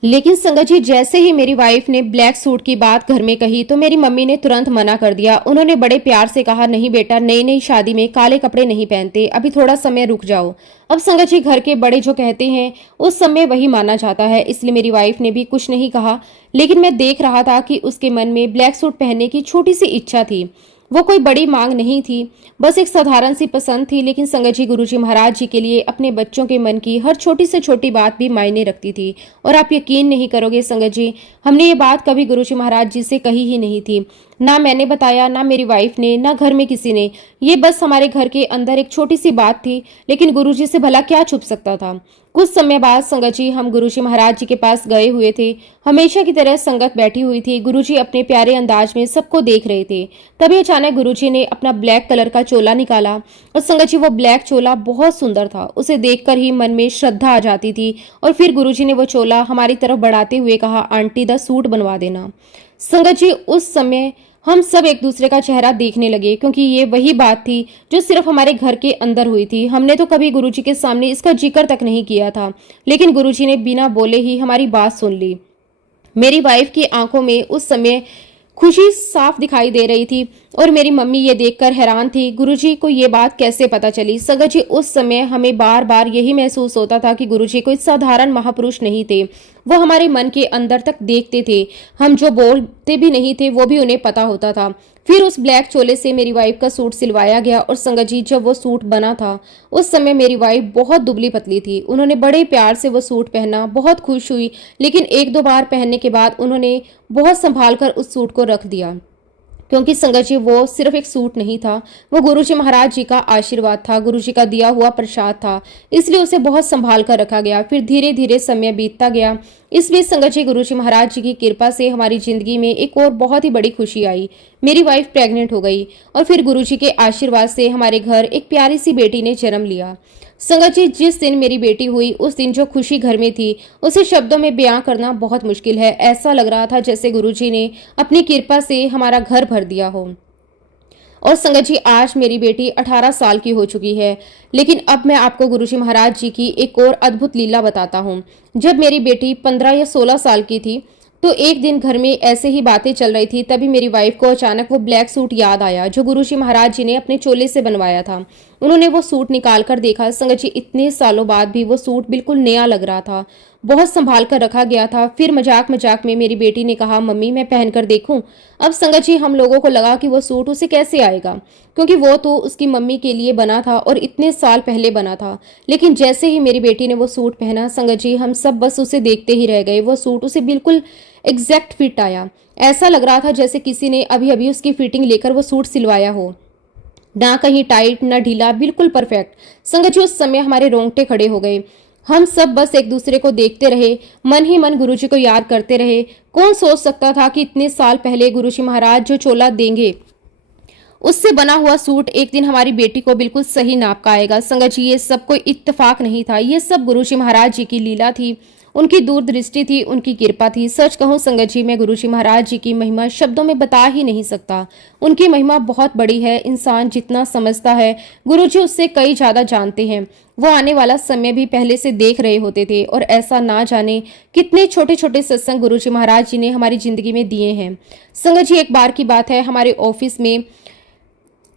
लेकिन संगत जी, जैसे ही मेरी वाइफ ने ब्लैक सूट की बात घर में कही तो मेरी मम्मी ने तुरंत मना कर दिया। उन्होंने बड़े प्यार से कहा, नहीं बेटा, नई नई शादी में काले कपड़े नहीं पहनते, अभी थोड़ा समय रुक जाओ। अब संगत जी, घर के बड़े जो कहते हैं उस समय वही माना जाता है, इसलिए मेरी वाइफ ने भी कुछ नहीं कहा। लेकिन मैं देख रहा था कि उसके मन में ब्लैक सूट पहनने की छोटी सी इच्छा थी। वो कोई बड़ी मांग नहीं थी, बस एक साधारण सी पसंद थी। लेकिन संगत जी, गुरुजी महाराज जी के लिए अपने बच्चों के मन की हर छोटी से छोटी बात भी मायने रखती थी। और आप यकीन नहीं करोगे संगत जी, हमने ये बात कभी गुरुजी महाराज जी से कही ही नहीं थी। ना मैंने बताया, ना मेरी वाइफ ने, ना घर में किसी ने। ये बस हमारे घर के अंदर एक छोटी सी बात थी, लेकिन गुरुजी से भला क्या छुप सकता था। कुछ समय बाद संगत जी, हम गुरुजी महाराज जी के पास गए हुए थे। हमेशा की तरह संगत बैठी हुई थी। गुरुजी अपने प्यारे अंदाज में सबको देख रहे थे। तभी अचानक गुरुजी ने अपना ब्लैक कलर का चोला निकाला। और संगत जी, वो ब्लैक चोला बहुत सुंदर था। उसे देखकर ही मन में श्रद्धा आ जाती थी। और फिर गुरुजी ने वो चोला हमारी तरफ बढ़ाते हुए कहा, आंटी द सूट बनवा देना। संगत जी, उस समय हम सब एक दूसरे का चेहरा देखने लगे, क्योंकि ये वही बात थी जो सिर्फ हमारे घर के अंदर हुई थी। हमने तो कभी गुरुजी के सामने इसका जिक्र तक नहीं किया था, लेकिन गुरुजी ने बिना बोले ही हमारी बात सुन ली। मेरी वाइफ की आंखों में उस समय खुशी साफ दिखाई दे रही थी और मेरी मम्मी ये देखकर हैरान थी, गुरुजी को ये बात कैसे पता चली। संगत जी, उस समय हमें बार बार यही महसूस होता था कि गुरुजी कोई साधारण महापुरुष नहीं थे। वो हमारे मन के अंदर तक देखते थे। हम जो बोलते भी नहीं थे वो भी उन्हें पता होता था। फिर उस ब्लैक चोले से मेरी वाइफ का सूट सिलवाया गया। और संगत जी, जब वो सूट बना था उस समय मेरी वाइफ बहुत दुबली पतली थी। उन्होंने बड़े प्यार से वो सूट पहना, बहुत खुश हुई। लेकिन 1-2 बार पहनने के बाद उन्होंने बहुत संभाल कर उस सूट को रख दिया, क्योंकि संगत जी, वो सिर्फ एक सूट नहीं था, वो गुरुजी महाराज जी का आशीर्वाद था, गुरुजी का दिया हुआ प्रसाद था, इसलिए उसे बहुत संभाल कर रखा गया। फिर धीरे धीरे समय बीतता गया। इस बीच संगत जी, गुरुजी महाराज जी की कृपा से हमारी जिंदगी में एक और बहुत ही बड़ी खुशी आई। मेरी वाइफ प्रेग्नेंट हो गई और फिर गुरुजी के आशीर्वाद से हमारे घर एक प्यारी सी बेटी ने जन्म लिया। संगत जी, जिस दिन मेरी बेटी हुई उस दिन जो खुशी घर में थी उसे शब्दों में बयां करना बहुत मुश्किल है। ऐसा लग रहा था जैसे गुरुजी ने अपनी कृपा से हमारा घर भर दिया हो। और संगत जी, आज मेरी बेटी 18 साल की हो चुकी है। लेकिन अब मैं आपको गुरुजी महाराज जी की एक और अद्भुत लीला बताता हूँ। जब मेरी बेटी 15 या 16 साल की थी तो एक दिन घर में ऐसे ही बातें चल रही थी, तभी मेरी वाइफ को अचानक वो ब्लैक सूट याद आया जो गुरुजी महाराज जी ने अपने चोले से बनवाया था। उन्होंने वो सूट निकाल कर देखा। संगत जी, इतने सालों बाद भी वो सूट बिल्कुल नया लग रहा था, बहुत संभाल कर रखा गया था। फिर मजाक मजाक में मेरी बेटी ने कहा, मम्मी मैं पहन कर देखूं। अब संगत जी, हम लोगों को लगा कि वो सूट उसे कैसे आएगा, क्योंकि वो तो उसकी मम्मी के लिए बना था और इतने साल पहले बना था। लेकिन जैसे ही मेरी बेटी ने वो सूट पहना, संगत जी, हम सब बस उसे देखते ही रह गए। वो सूट उसे बिल्कुल एग्जैक्ट फिट आया। ऐसा लग रहा था जैसे किसी ने अभी अभी उसकी फिटिंग लेकर वो सूट सिलवाया हो, ना कहीं टाइट ना ढीला, बिल्कुल परफेक्ट। संगत जी, उस समय हमारे रोंगटे खड़े हो गए। हम सब बस एक दूसरे को देखते रहे, मन ही मन गुरुजी को याद करते रहे। कौन सोच सकता था कि इतने साल पहले गुरुजी महाराज जो चोला देंगे उससे बना हुआ सूट एक दिन हमारी बेटी को बिल्कुल सही नाप का आएगा। संगत जी, ये सब कोई इत्तेफाक नहीं था, ये सब गुरुजी महाराज जी की लीला थी, उनकी दूरदृष्टि थी, उनकी कृपा थी। सच कहूं संगत जी, मैं गुरुजी महाराज जी की महिमा शब्दों में बता ही नहीं सकता। उनकी महिमा बहुत बड़ी है। इंसान जितना समझता है गुरुजी उससे कई ज्यादा जानते हैं। वो आने वाला समय भी पहले से देख रहे होते थे और ऐसा ना जाने कितने छोटे छोटे सत्संग गुरुजी महाराज जी ने हमारी जिंदगी में दिए हैं। संगत जी, एक बार की बात है, हमारे ऑफिस में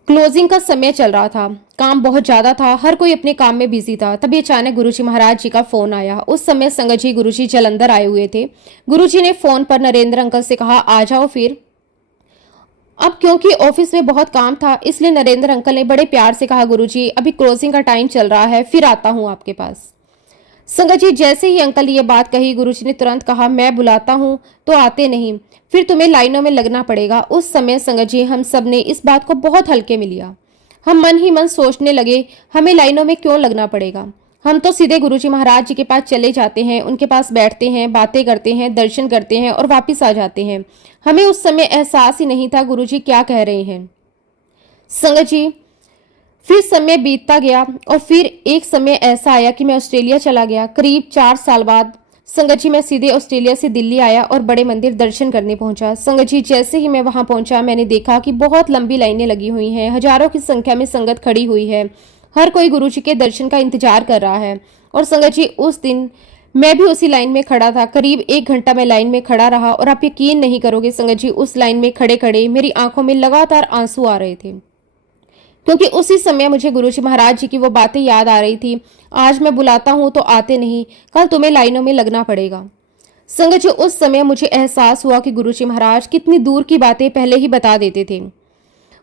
क्लोजिंग का समय चल रहा था, काम बहुत ज्यादा था, हर कोई अपने काम में बिजी था। तभी अचानक गुरुजी महाराज जी का फोन आया। उस समय संगत जी, गुरुजी जलंधर आए हुए थे। गुरुजी ने फोन पर नरेंद्र अंकल से कहा, आ जाओ फिर। अब क्योंकि ऑफिस में बहुत काम था, इसलिए नरेंद्र अंकल ने बड़े प्यार से कहा, गुरुजी अभी क्लोजिंग का टाइम चल रहा है, फिर आता हूं आपके पास। संगत जी, जैसे ही अंकल ये बात कही, गुरुजी ने तुरंत कहा, मैं बुलाता हूं तो आते नहीं, फिर तुम्हें लाइनों में लगना पड़ेगा। उस समय संगत जी, हम सब ने इस बात को बहुत हल्के में लिया। हम मन ही मन सोचने लगे, हमें लाइनों में क्यों लगना पड़ेगा, हम तो सीधे गुरुजी महाराज जी के पास चले जाते हैं, उनके पास बैठते हैं, बातें करते हैं, दर्शन करते हैं और वापिस आ जाते हैं। हमें उस समय एहसास ही नहीं था गुरुजी क्या कह रहे हैं। संगत जी, फिर समय बीतता गया और फिर एक समय ऐसा आया कि मैं ऑस्ट्रेलिया चला गया। करीब 4 साल बाद संगत जी, मैं सीधे ऑस्ट्रेलिया से दिल्ली आया और बड़े मंदिर दर्शन करने पहुंचा। संगत जी, जैसे ही मैं वहां पहुंचा, मैंने देखा कि बहुत लंबी लाइनें लगी हुई हैं, हजारों की संख्या में संगत खड़ी हुई है, हर कोई गुरुजी के दर्शन का इंतजार कर रहा है। और संगत जी, उस दिन मैं भी उसी लाइन में खड़ा था। करीब 1 घंटा मैं लाइन में खड़ा रहा और आप यकीन नहीं करोगे संगत जी, उस लाइन में खड़े खड़े मेरी आंखों में लगातार आंसू आ रहे थे, क्योंकि उसी समय मुझे गुरुजी महाराज जी की वो बातें याद आ रही थी, आज मैं बुलाता हूं तो आते नहीं, कल तुम्हें लाइनों में लगना पड़ेगा। संगत जी, उस समय मुझे एहसास हुआ कि गुरुजी महाराज कितनी दूर की बातें पहले ही बता देते थे।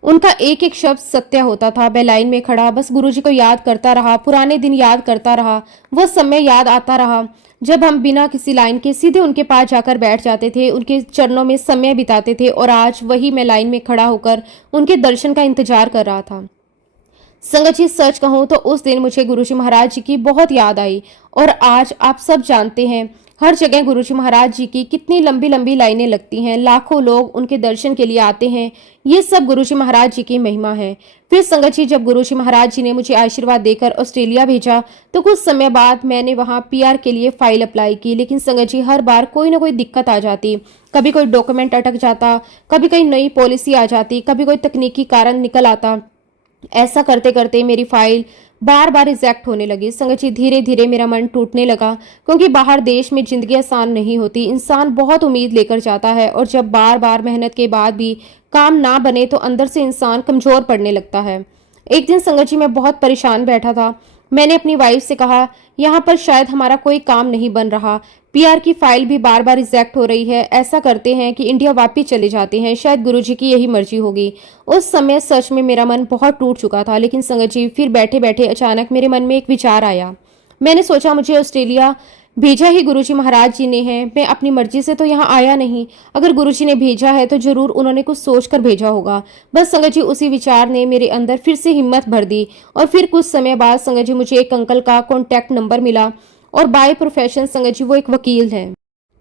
उनका एक एक शब्द सत्य होता था। मैं लाइन में खड़ा बस गुरुजी को याद करता रहा, पुराने दिन याद करता रहा, वो समय याद आता रहा जब हम बिना किसी लाइन के सीधे उनके पास जाकर बैठ जाते थे, उनके चरणों में समय बिताते थे। और आज वही मैं लाइन में खड़ा होकर उनके दर्शन का इंतजार कर रहा था। संगत जी, सच कहूं तो उस दिन मुझे गुरुजी महाराज जी की बहुत याद आई। और आज आप सब जानते हैं, हर जगह गुरुजी महाराज जी की कितनी लंबी लंबी लाइनें लगती हैं, लाखों लोग उनके दर्शन के लिए आते हैं। ये सब गुरुजी महाराज जी की महिमा है। फिर संगत जी, जब गुरुजी महाराज जी ने मुझे आशीर्वाद देकर ऑस्ट्रेलिया भेजा तो कुछ समय बाद मैंने वहां पीआर के लिए फाइल अप्लाई की। लेकिन संगत जी, हर बार कोई ना कोई दिक्कत आ जाती, कभी कोई डॉक्यूमेंट अटक जाता, कभी कोई नई पॉलिसी आ जाती, कभी कोई तकनीकी कारण निकल आता। ऐसा करते करते मेरी फाइल बार बार रिजेक्ट होने लगी। संगत जी, धीरे धीरे मेरा मन टूटने लगा, क्योंकि बाहर देश में जिंदगी आसान नहीं होती। इंसान बहुत उम्मीद लेकर जाता है और जब बार बार मेहनत के बाद भी काम ना बने तो अंदर से इंसान कमजोर पड़ने लगता है। एक दिन संगत जी, मैं बहुत परेशान बैठा था। मैंने अपनी वाइफ से कहा, यहाँ पर शायद हमारा कोई काम नहीं बन रहा, पीआर की फाइल भी बार बार रिजेक्ट हो रही है, ऐसा करते हैं कि इंडिया वापस चले जाते हैं, शायद गुरुजी की यही मर्जी होगी। उस समय सच में मेरा मन बहुत टूट चुका था। लेकिन संगत जी, फिर बैठे बैठे अचानक मेरे मन में एक विचार आया। मैंने सोचा, मुझे ऑस्ट्रेलिया भेजा ही गुरुजी महाराज जी ने है, मैं अपनी मर्जी से तो यहाँ आया नहीं। अगर गुरुजी ने भेजा है तो जरूर उन्होंने कुछ सोच कर भेजा होगा। बस संगत जी, उसी विचार ने मेरे अंदर फिर से हिम्मत भर दी। और फिर कुछ समय बाद संगत जी, मुझे एक अंकल का कॉन्टैक्ट नंबर मिला और बाय प्रोफेशन संगत जी वो एक वकील हैं।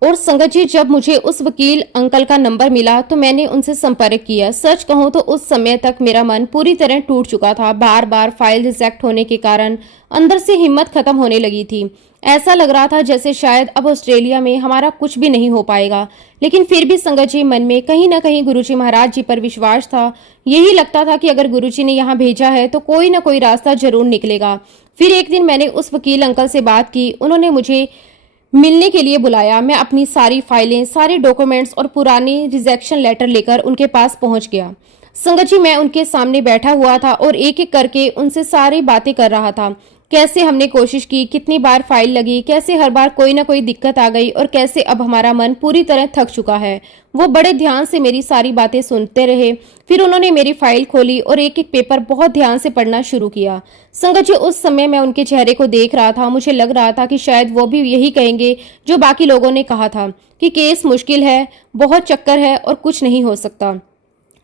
और संगत जी, जब मुझे उस वकील अंकल का नंबर मिला तो मैंने उनसे संपर्क किया। सच कहूं तो उस समय तक मेरा मन पूरी तरह टूट चुका था। बार बार फाइल रिजेक्ट होने के कारण अंदर से हिम्मत खत्म होने लगी थी। ऐसा लग रहा था जैसे शायद अब ऑस्ट्रेलिया में हमारा कुछ भी नहीं हो पाएगा। लेकिन फिर भी संगत जी, मन में कहीं ना कहीं गुरुजी महाराज जी पर विश्वास था। यही लगता था कि अगर गुरुजी ने यहाँ भेजा है तो कोई ना कोई रास्ता जरूर निकलेगा। फिर एक दिन मैंने उस वकील अंकल से बात की। उन्होंने मुझे मिलने के लिए बुलाया। मैं अपनी सारी फाइलें, सारे डॉक्यूमेंट्स और पुरानी रिजेक्शन लेटर लेकर उनके पास पहुंच गया। संगत जी, मैं उनके सामने बैठा हुआ था और एक एक करके उनसे सारी बातें कर रहा था। कैसे हमने कोशिश की, कितनी बार फाइल लगी, कैसे हर बार कोई ना कोई दिक्कत आ गई और कैसे अब हमारा मन पूरी तरह थक चुका है। वो बड़े ध्यान से मेरी सारी बातें सुनते रहे। फिर उन्होंने मेरी फाइल खोली और एक एक पेपर बहुत ध्यान से पढ़ना शुरू किया। संगत जी, उस समय मैं उनके चेहरे को देख रहा था। मुझे लग रहा था कि शायद वो भी यही कहेंगे जो बाकी लोगों ने कहा था, कि केस मुश्किल है, बहुत चक्कर है और कुछ नहीं हो सकता।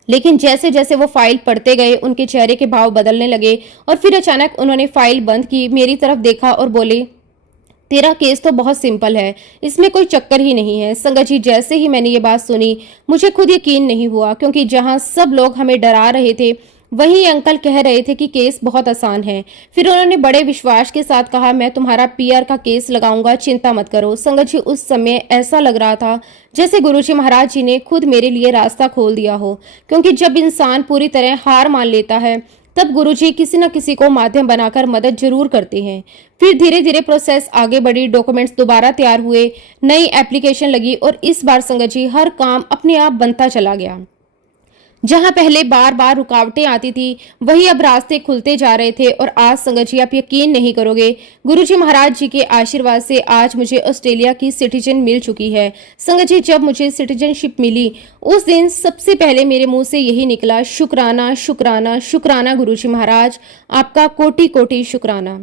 लेकिन जैसे जैसे वो फाइल पढ़ते गए उनके चेहरे के भाव बदलने लगे और फिर अचानक उन्होंने फाइल बंद की, मेरी तरफ देखा और बोले, तेरा केस तो बहुत सिंपल है, इसमें कोई चक्कर ही नहीं है। संगत जी, जैसे ही मैंने ये बात सुनी मुझे खुद यकीन नहीं हुआ, क्योंकि जहां सब लोग हमें डरा रहे थे वहीं अंकल कह रहे थे कि केस बहुत आसान है। फिर उन्होंने बड़े विश्वास के साथ कहा, मैं तुम्हारा पीआर का केस लगाऊंगा, चिंता मत करो। संगत जी, उस समय ऐसा लग रहा था जैसे गुरुजी महाराज जी ने खुद मेरे लिए रास्ता खोल दिया हो, क्योंकि जब इंसान पूरी तरह हार मान लेता है तब गुरुजी किसी न किसी को माध्यम बनाकर मदद जरूर करते हैं। फिर धीरे धीरे प्रोसेस आगे बढ़ी, डॉक्यूमेंट्स दोबारा तैयार हुए, नई एप्लीकेशन लगी और इस बार संगत जी हर काम अपने आप बनता चला गया। जहां पहले बार बार रुकावटें आती थी वही अब रास्ते खुलते जा रहे थे। और आज संगत जी, आप यकीन नहीं करोगे, गुरुजी महाराज जी के आशीर्वाद से आज मुझे ऑस्ट्रेलिया की सिटीजन मिल चुकी है। संगत जी, जब मुझे सिटीजनशिप मिली उस दिन सबसे पहले मेरे मुंह से यही निकला, शुक्राना शुक्राना शुक्राना गुरुजी महाराज, आपका कोटि कोटि शुक्राना।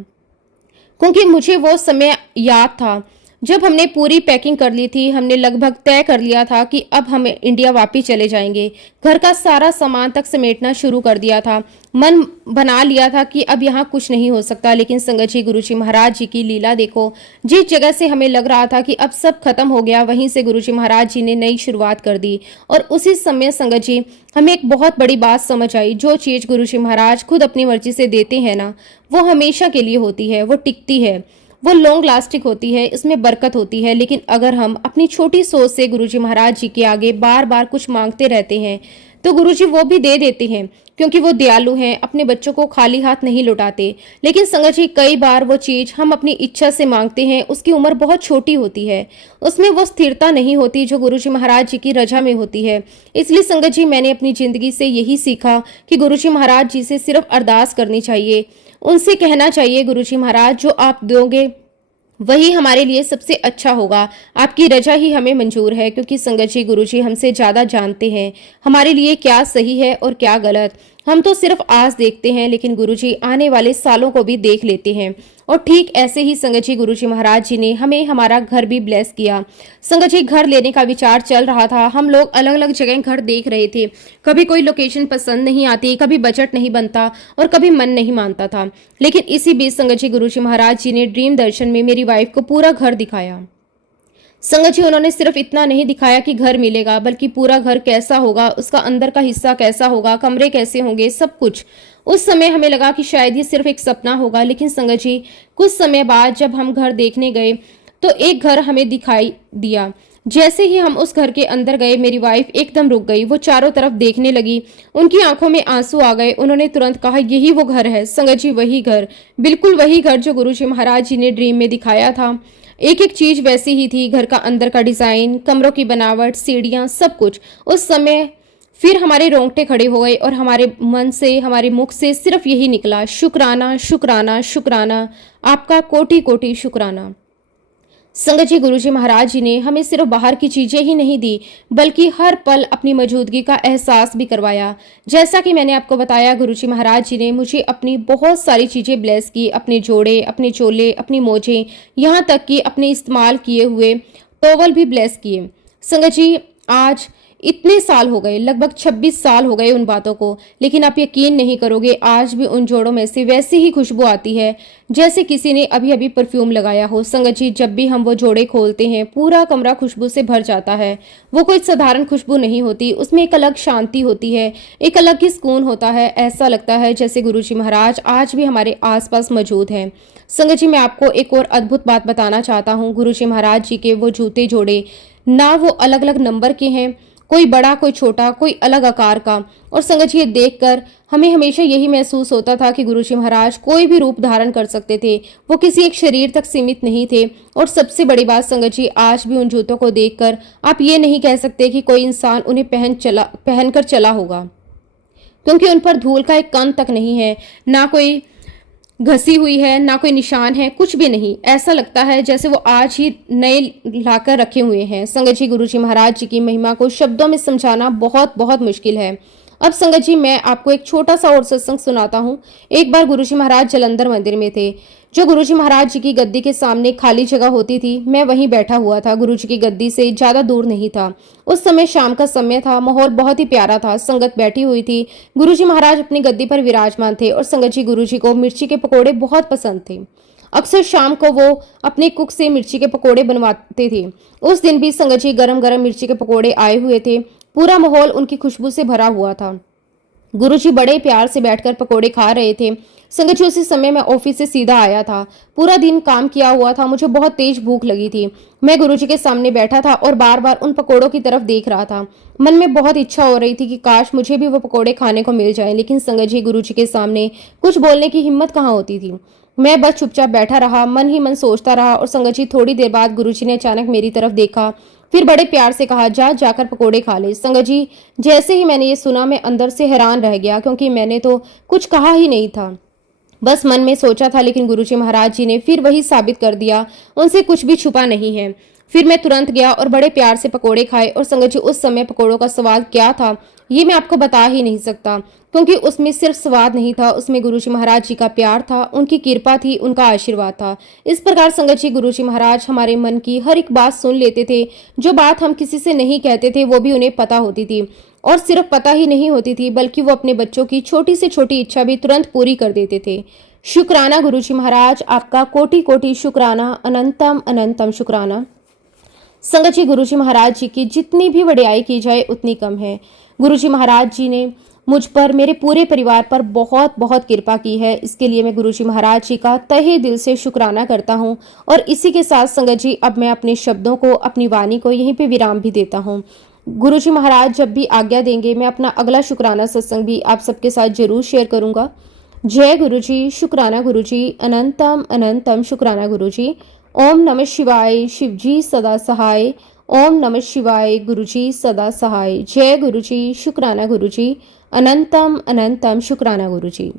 क्योंकि मुझे वो समय याद था जब हमने पूरी पैकिंग कर ली थी। हमने लगभग तय कर लिया था कि अब हम इंडिया वापस चले जाएंगे। घर का सारा सामान तक समेटना शुरू कर दिया था। मन बना लिया था कि अब यहाँ कुछ नहीं हो सकता। लेकिन संगत जी, गुरुजी महाराज जी की लीला देखो, जिस जगह से हमें लग रहा था कि अब सब खत्म हो गया, वहीं से गुरुजी महाराज जी ने नई शुरुआत कर दी। और उसी समय संगत जी, हमें एक बहुत बड़ी बात समझ आई, जो चीज गुरुजी महाराज खुद अपनी मर्जी से देते हैं ना, वो हमेशा के लिए होती है, वो टिकती है, वो लॉन्ग लास्टिक होती है, इसमें बरकत होती है। लेकिन अगर हम अपनी छोटी सोच से गुरुजी महाराज जी के आगे बार बार कुछ मांगते रहते हैं तो गुरुजी वो भी दे देते हैं, क्योंकि वो दयालु हैं, अपने बच्चों को खाली हाथ नहीं लौटाते। लेकिन संगत जी, कई बार वो चीज हम अपनी इच्छा से मांगते हैं, उसकी उम्र बहुत छोटी होती है, उसमें वो स्थिरता नहीं होती जो गुरुजी महाराज जी की रजा में होती है। इसलिए संगत जी, मैंने अपनी जिंदगी से यही सीखा कि गुरुजी महाराज जी से सिर्फ अरदास करनी चाहिए, उनसे कहना चाहिए, गुरुजी महाराज जो आप दोगे वही हमारे लिए सबसे अच्छा होगा, आपकी रजा ही हमें मंजूर है। क्योंकि संगत जी, गुरुजी हमसे ज्यादा जानते हैं हमारे लिए क्या सही है और क्या गलत। हम तो सिर्फ आज देखते हैं, लेकिन गुरुजी आने वाले सालों को भी देख लेते हैं। और ठीक ऐसे ही संगत जी, गुरुजी महाराज जी ने हमें हमारा घर भी ब्लेस किया। संगत जी, घर लेने का विचार चल रहा था। हम लोग अलग अलग जगह घर देख रहे थे। कभी कोई लोकेशन पसंद नहीं आती, कभी बजट नहीं बनता और कभी मन नहीं मानता था। लेकिन इसी बीच संगत जी, गुरुजी महाराज जी ने ड्रीम दर्शन में मेरी वाइफ को पूरा घर दिखाया। संगत जी, उन्होंने सिर्फ इतना नहीं दिखाया कि घर मिलेगा, बल्कि पूरा घर कैसा होगा, उसका अंदर का हिस्सा कैसा होगा, कमरे कैसे होंगे, सब कुछ। उस समय हमें लगा कि शायद ये सिर्फ एक सपना होगा। लेकिन संगत जी, कुछ समय बाद जब हम घर देखने गए तो एक घर हमें दिखाई दिया। जैसे ही हम उस घर के अंदर गए, मेरी वाइफ एकदम रुक गई। वो चारों तरफ देखने लगी, उनकी आंखों में आंसू आ गए। उन्होंने तुरंत कहा, यही वो घर है। संगत जी, वही घर, बिल्कुल वही घर जो गुरुजी महाराज जी ने ड्रीम में दिखाया था। एक एक चीज वैसी ही थी, घर का अंदर का डिजाइन, कमरों की बनावट, सीढ़ियां, सब कुछ। उस समय फिर हमारे रोंगटे खड़े हो गए और हमारे मन से, हमारे मुख से सिर्फ यही निकला, शुक्राना शुक्राना शुक्राना, आपका कोटि कोटि शुक्राना। संगत जी, गुरुजी महाराज जी ने हमें सिर्फ बाहर की चीजें ही नहीं दी, बल्कि हर पल अपनी मौजूदगी का एहसास भी करवाया। जैसा कि मैंने आपको बताया, गुरुजी महाराज जी ने मुझे अपनी बहुत सारी चीजें ब्लेस की, अपने जोड़े, अपने चोले, अपनी मोजें, यहाँ तक कि अपने इस्तेमाल किए हुए टॉवल भी ब्लेस किए। संगत जी, आज इतने साल हो गए, लगभग 26 साल हो गए उन बातों को, लेकिन आप यकीन नहीं करोगे, आज भी उन जोड़ों में से वैसी ही खुशबू आती है जैसे किसी ने अभी अभी परफ्यूम लगाया हो। संगत जी, जब भी हम वो जोड़े खोलते हैं, पूरा कमरा खुशबू से भर जाता है। वो कोई साधारण खुशबू नहीं होती, उसमें एक अलग शांति होती है, एक अलग ही सुकून होता है। ऐसा लगता है जैसे गुरुजी महाराज आज भी हमारे आसपास मौजूद हैं। संगत जी, मैं आपको एक और अद्भुत बात बताना चाहता हूँ। गुरुजी महाराज जी के वो जूते जोड़े ना वो अलग अलग नंबर के हैं, कोई बड़ा कोई छोटा, कोई अलग आकार का। और संगत जी, ये देखकर हमें हमेशा यही महसूस होता था कि गुरुजी महाराज कोई भी रूप धारण कर सकते थे, वो किसी एक शरीर तक सीमित नहीं थे। और सबसे बड़ी बात संगत जी, आज भी उन जूतों को देखकर आप ये नहीं कह सकते कि कोई इंसान उन्हें पहनकर चला होगा, क्योंकि उन पर धूल का एक कण तक नहीं है, ना कोई घसी हुई है, ना कोई निशान है, कुछ भी नहीं। ऐसा लगता है जैसे वो आज ही नए लाकर रखे हुए हैं। संगत जी, गुरुजी महाराज जी की महिमा को शब्दों में समझाना बहुत बहुत मुश्किल है। अब संगत जी, मैं आपको एक छोटा सा और सत्संग सुनाता हूँ। एक बार गुरुजी महाराज जलंधर मंदिर में थे। जो गुरुजी महाराज जी की गद्दी के सामने खाली जगह होती थी, मैं वहीं बैठा हुआ था। गुरुजी की गद्दी से ज्यादा दूर नहीं था। उस समय शाम का समय था, माहौल बहुत ही प्यारा था, संगत बैठी हुई थी। गुरुजी महाराज अपनी गद्दी पर विराजमान थे और संगत जी, गुरुजी को मिर्ची के पकौड़े बहुत पसंद थे। अक्सर शाम को वो अपने कुक से मिर्ची के पकोड़े बनवाते थे। उस दिन भी संगत जी गरम गरम मिर्ची के पकोड़े आए हुए थे। पूरा माहौल उनकी खुशबू से भरा हुआ था। गुरुजी बड़े प्यार से बैठकर पकोड़े खा रहे थे। संगत जी, उसी समय मैं ऑफिस से सीधा आया था। पूरा दिन काम किया हुआ था, मुझे बहुत तेज भूख लगी थी। मैं गुरुजी के सामने बैठा था और बार बार उन पकोड़ों की तरफ देख रहा था। मन में बहुत इच्छा हो रही थी कि काश मुझे भी वो पकोड़े खाने को मिल जाए, लेकिन संगत जी, गुरुजी के सामने कुछ बोलने की हिम्मत कहाँ होती थी। मैं बस चुपचाप बैठा रहा, मन ही मन सोचता रहा। और संगत जी, थोड़ी देर बाद गुरुजी ने अचानक मेरी तरफ देखा, फिर बड़े प्यार से कहा, जा जाकर पकोड़े खा ले। संगत जी, जैसे ही मैंने ये सुना, मैं अंदर से हैरान रह गया, क्योंकि मैंने तो कुछ कहा ही नहीं था, बस मन में सोचा था। लेकिन गुरुजी महाराज जी ने फिर वही साबित कर दिया, उनसे कुछ भी छुपा नहीं है। फिर मैं तुरंत गया और बड़े प्यार से पकोड़े खाए। और संगत जी, उस समय पकोड़ों का स्वाद क्या था, ये मैं आपको बता ही नहीं सकता, क्योंकि उसमें सिर्फ स्वाद नहीं था, उसमें गुरुजी महाराज जी का प्यार था, उनकी कृपा थी, उनका आशीर्वाद था। इस प्रकार संगत जी, गुरुजी महाराज हमारे मन की हर एक बात सुन लेते थे। जो बात हम किसी से नहीं कहते थे, वो भी उन्हें पता होती थी। और सिर्फ पता ही नहीं होती थी, बल्कि वो अपने बच्चों की छोटी से छोटी इच्छा भी तुरंत पूरी कर देते थे। शुक्राना गुरुजी महाराज, आपका कोटि कोटि शुक्राना, अनंतम अनंतम शुक्राना। संगत जी, गुरुजी महाराज जी की जितनी भी वडियाई की जाए उतनी कम है। गुरुजी महाराज जी ने मुझ पर, मेरे पूरे परिवार पर बहुत बहुत कृपा की है। इसके लिए मैं गुरुजी महाराज जी का तहे दिल से शुक्राना करता हूँ। और इसी के साथ संगत जी, अब मैं अपने शब्दों को, अपनी वाणी को यहीं पे विराम भी देता हूँ। गुरुजी महाराज जब भी आज्ञा देंगे, मैं अपना अगला शुक्राना सत्संग भी आप सबके साथ जरूर शेयर करूंगा। जय गुरुजी, शुक्राना गुरुजी, अनंतम अनंतम शुक्राना गुरुजी। ओम नमः शिवाय, शिवजी सदा सहाय। ओम नमः शिवाय, गुरुजी सदा सहाय। जय गुरुजी, शुक्राना गुरुजी, अनंतम अनंतम शुक्राना गुरुजी।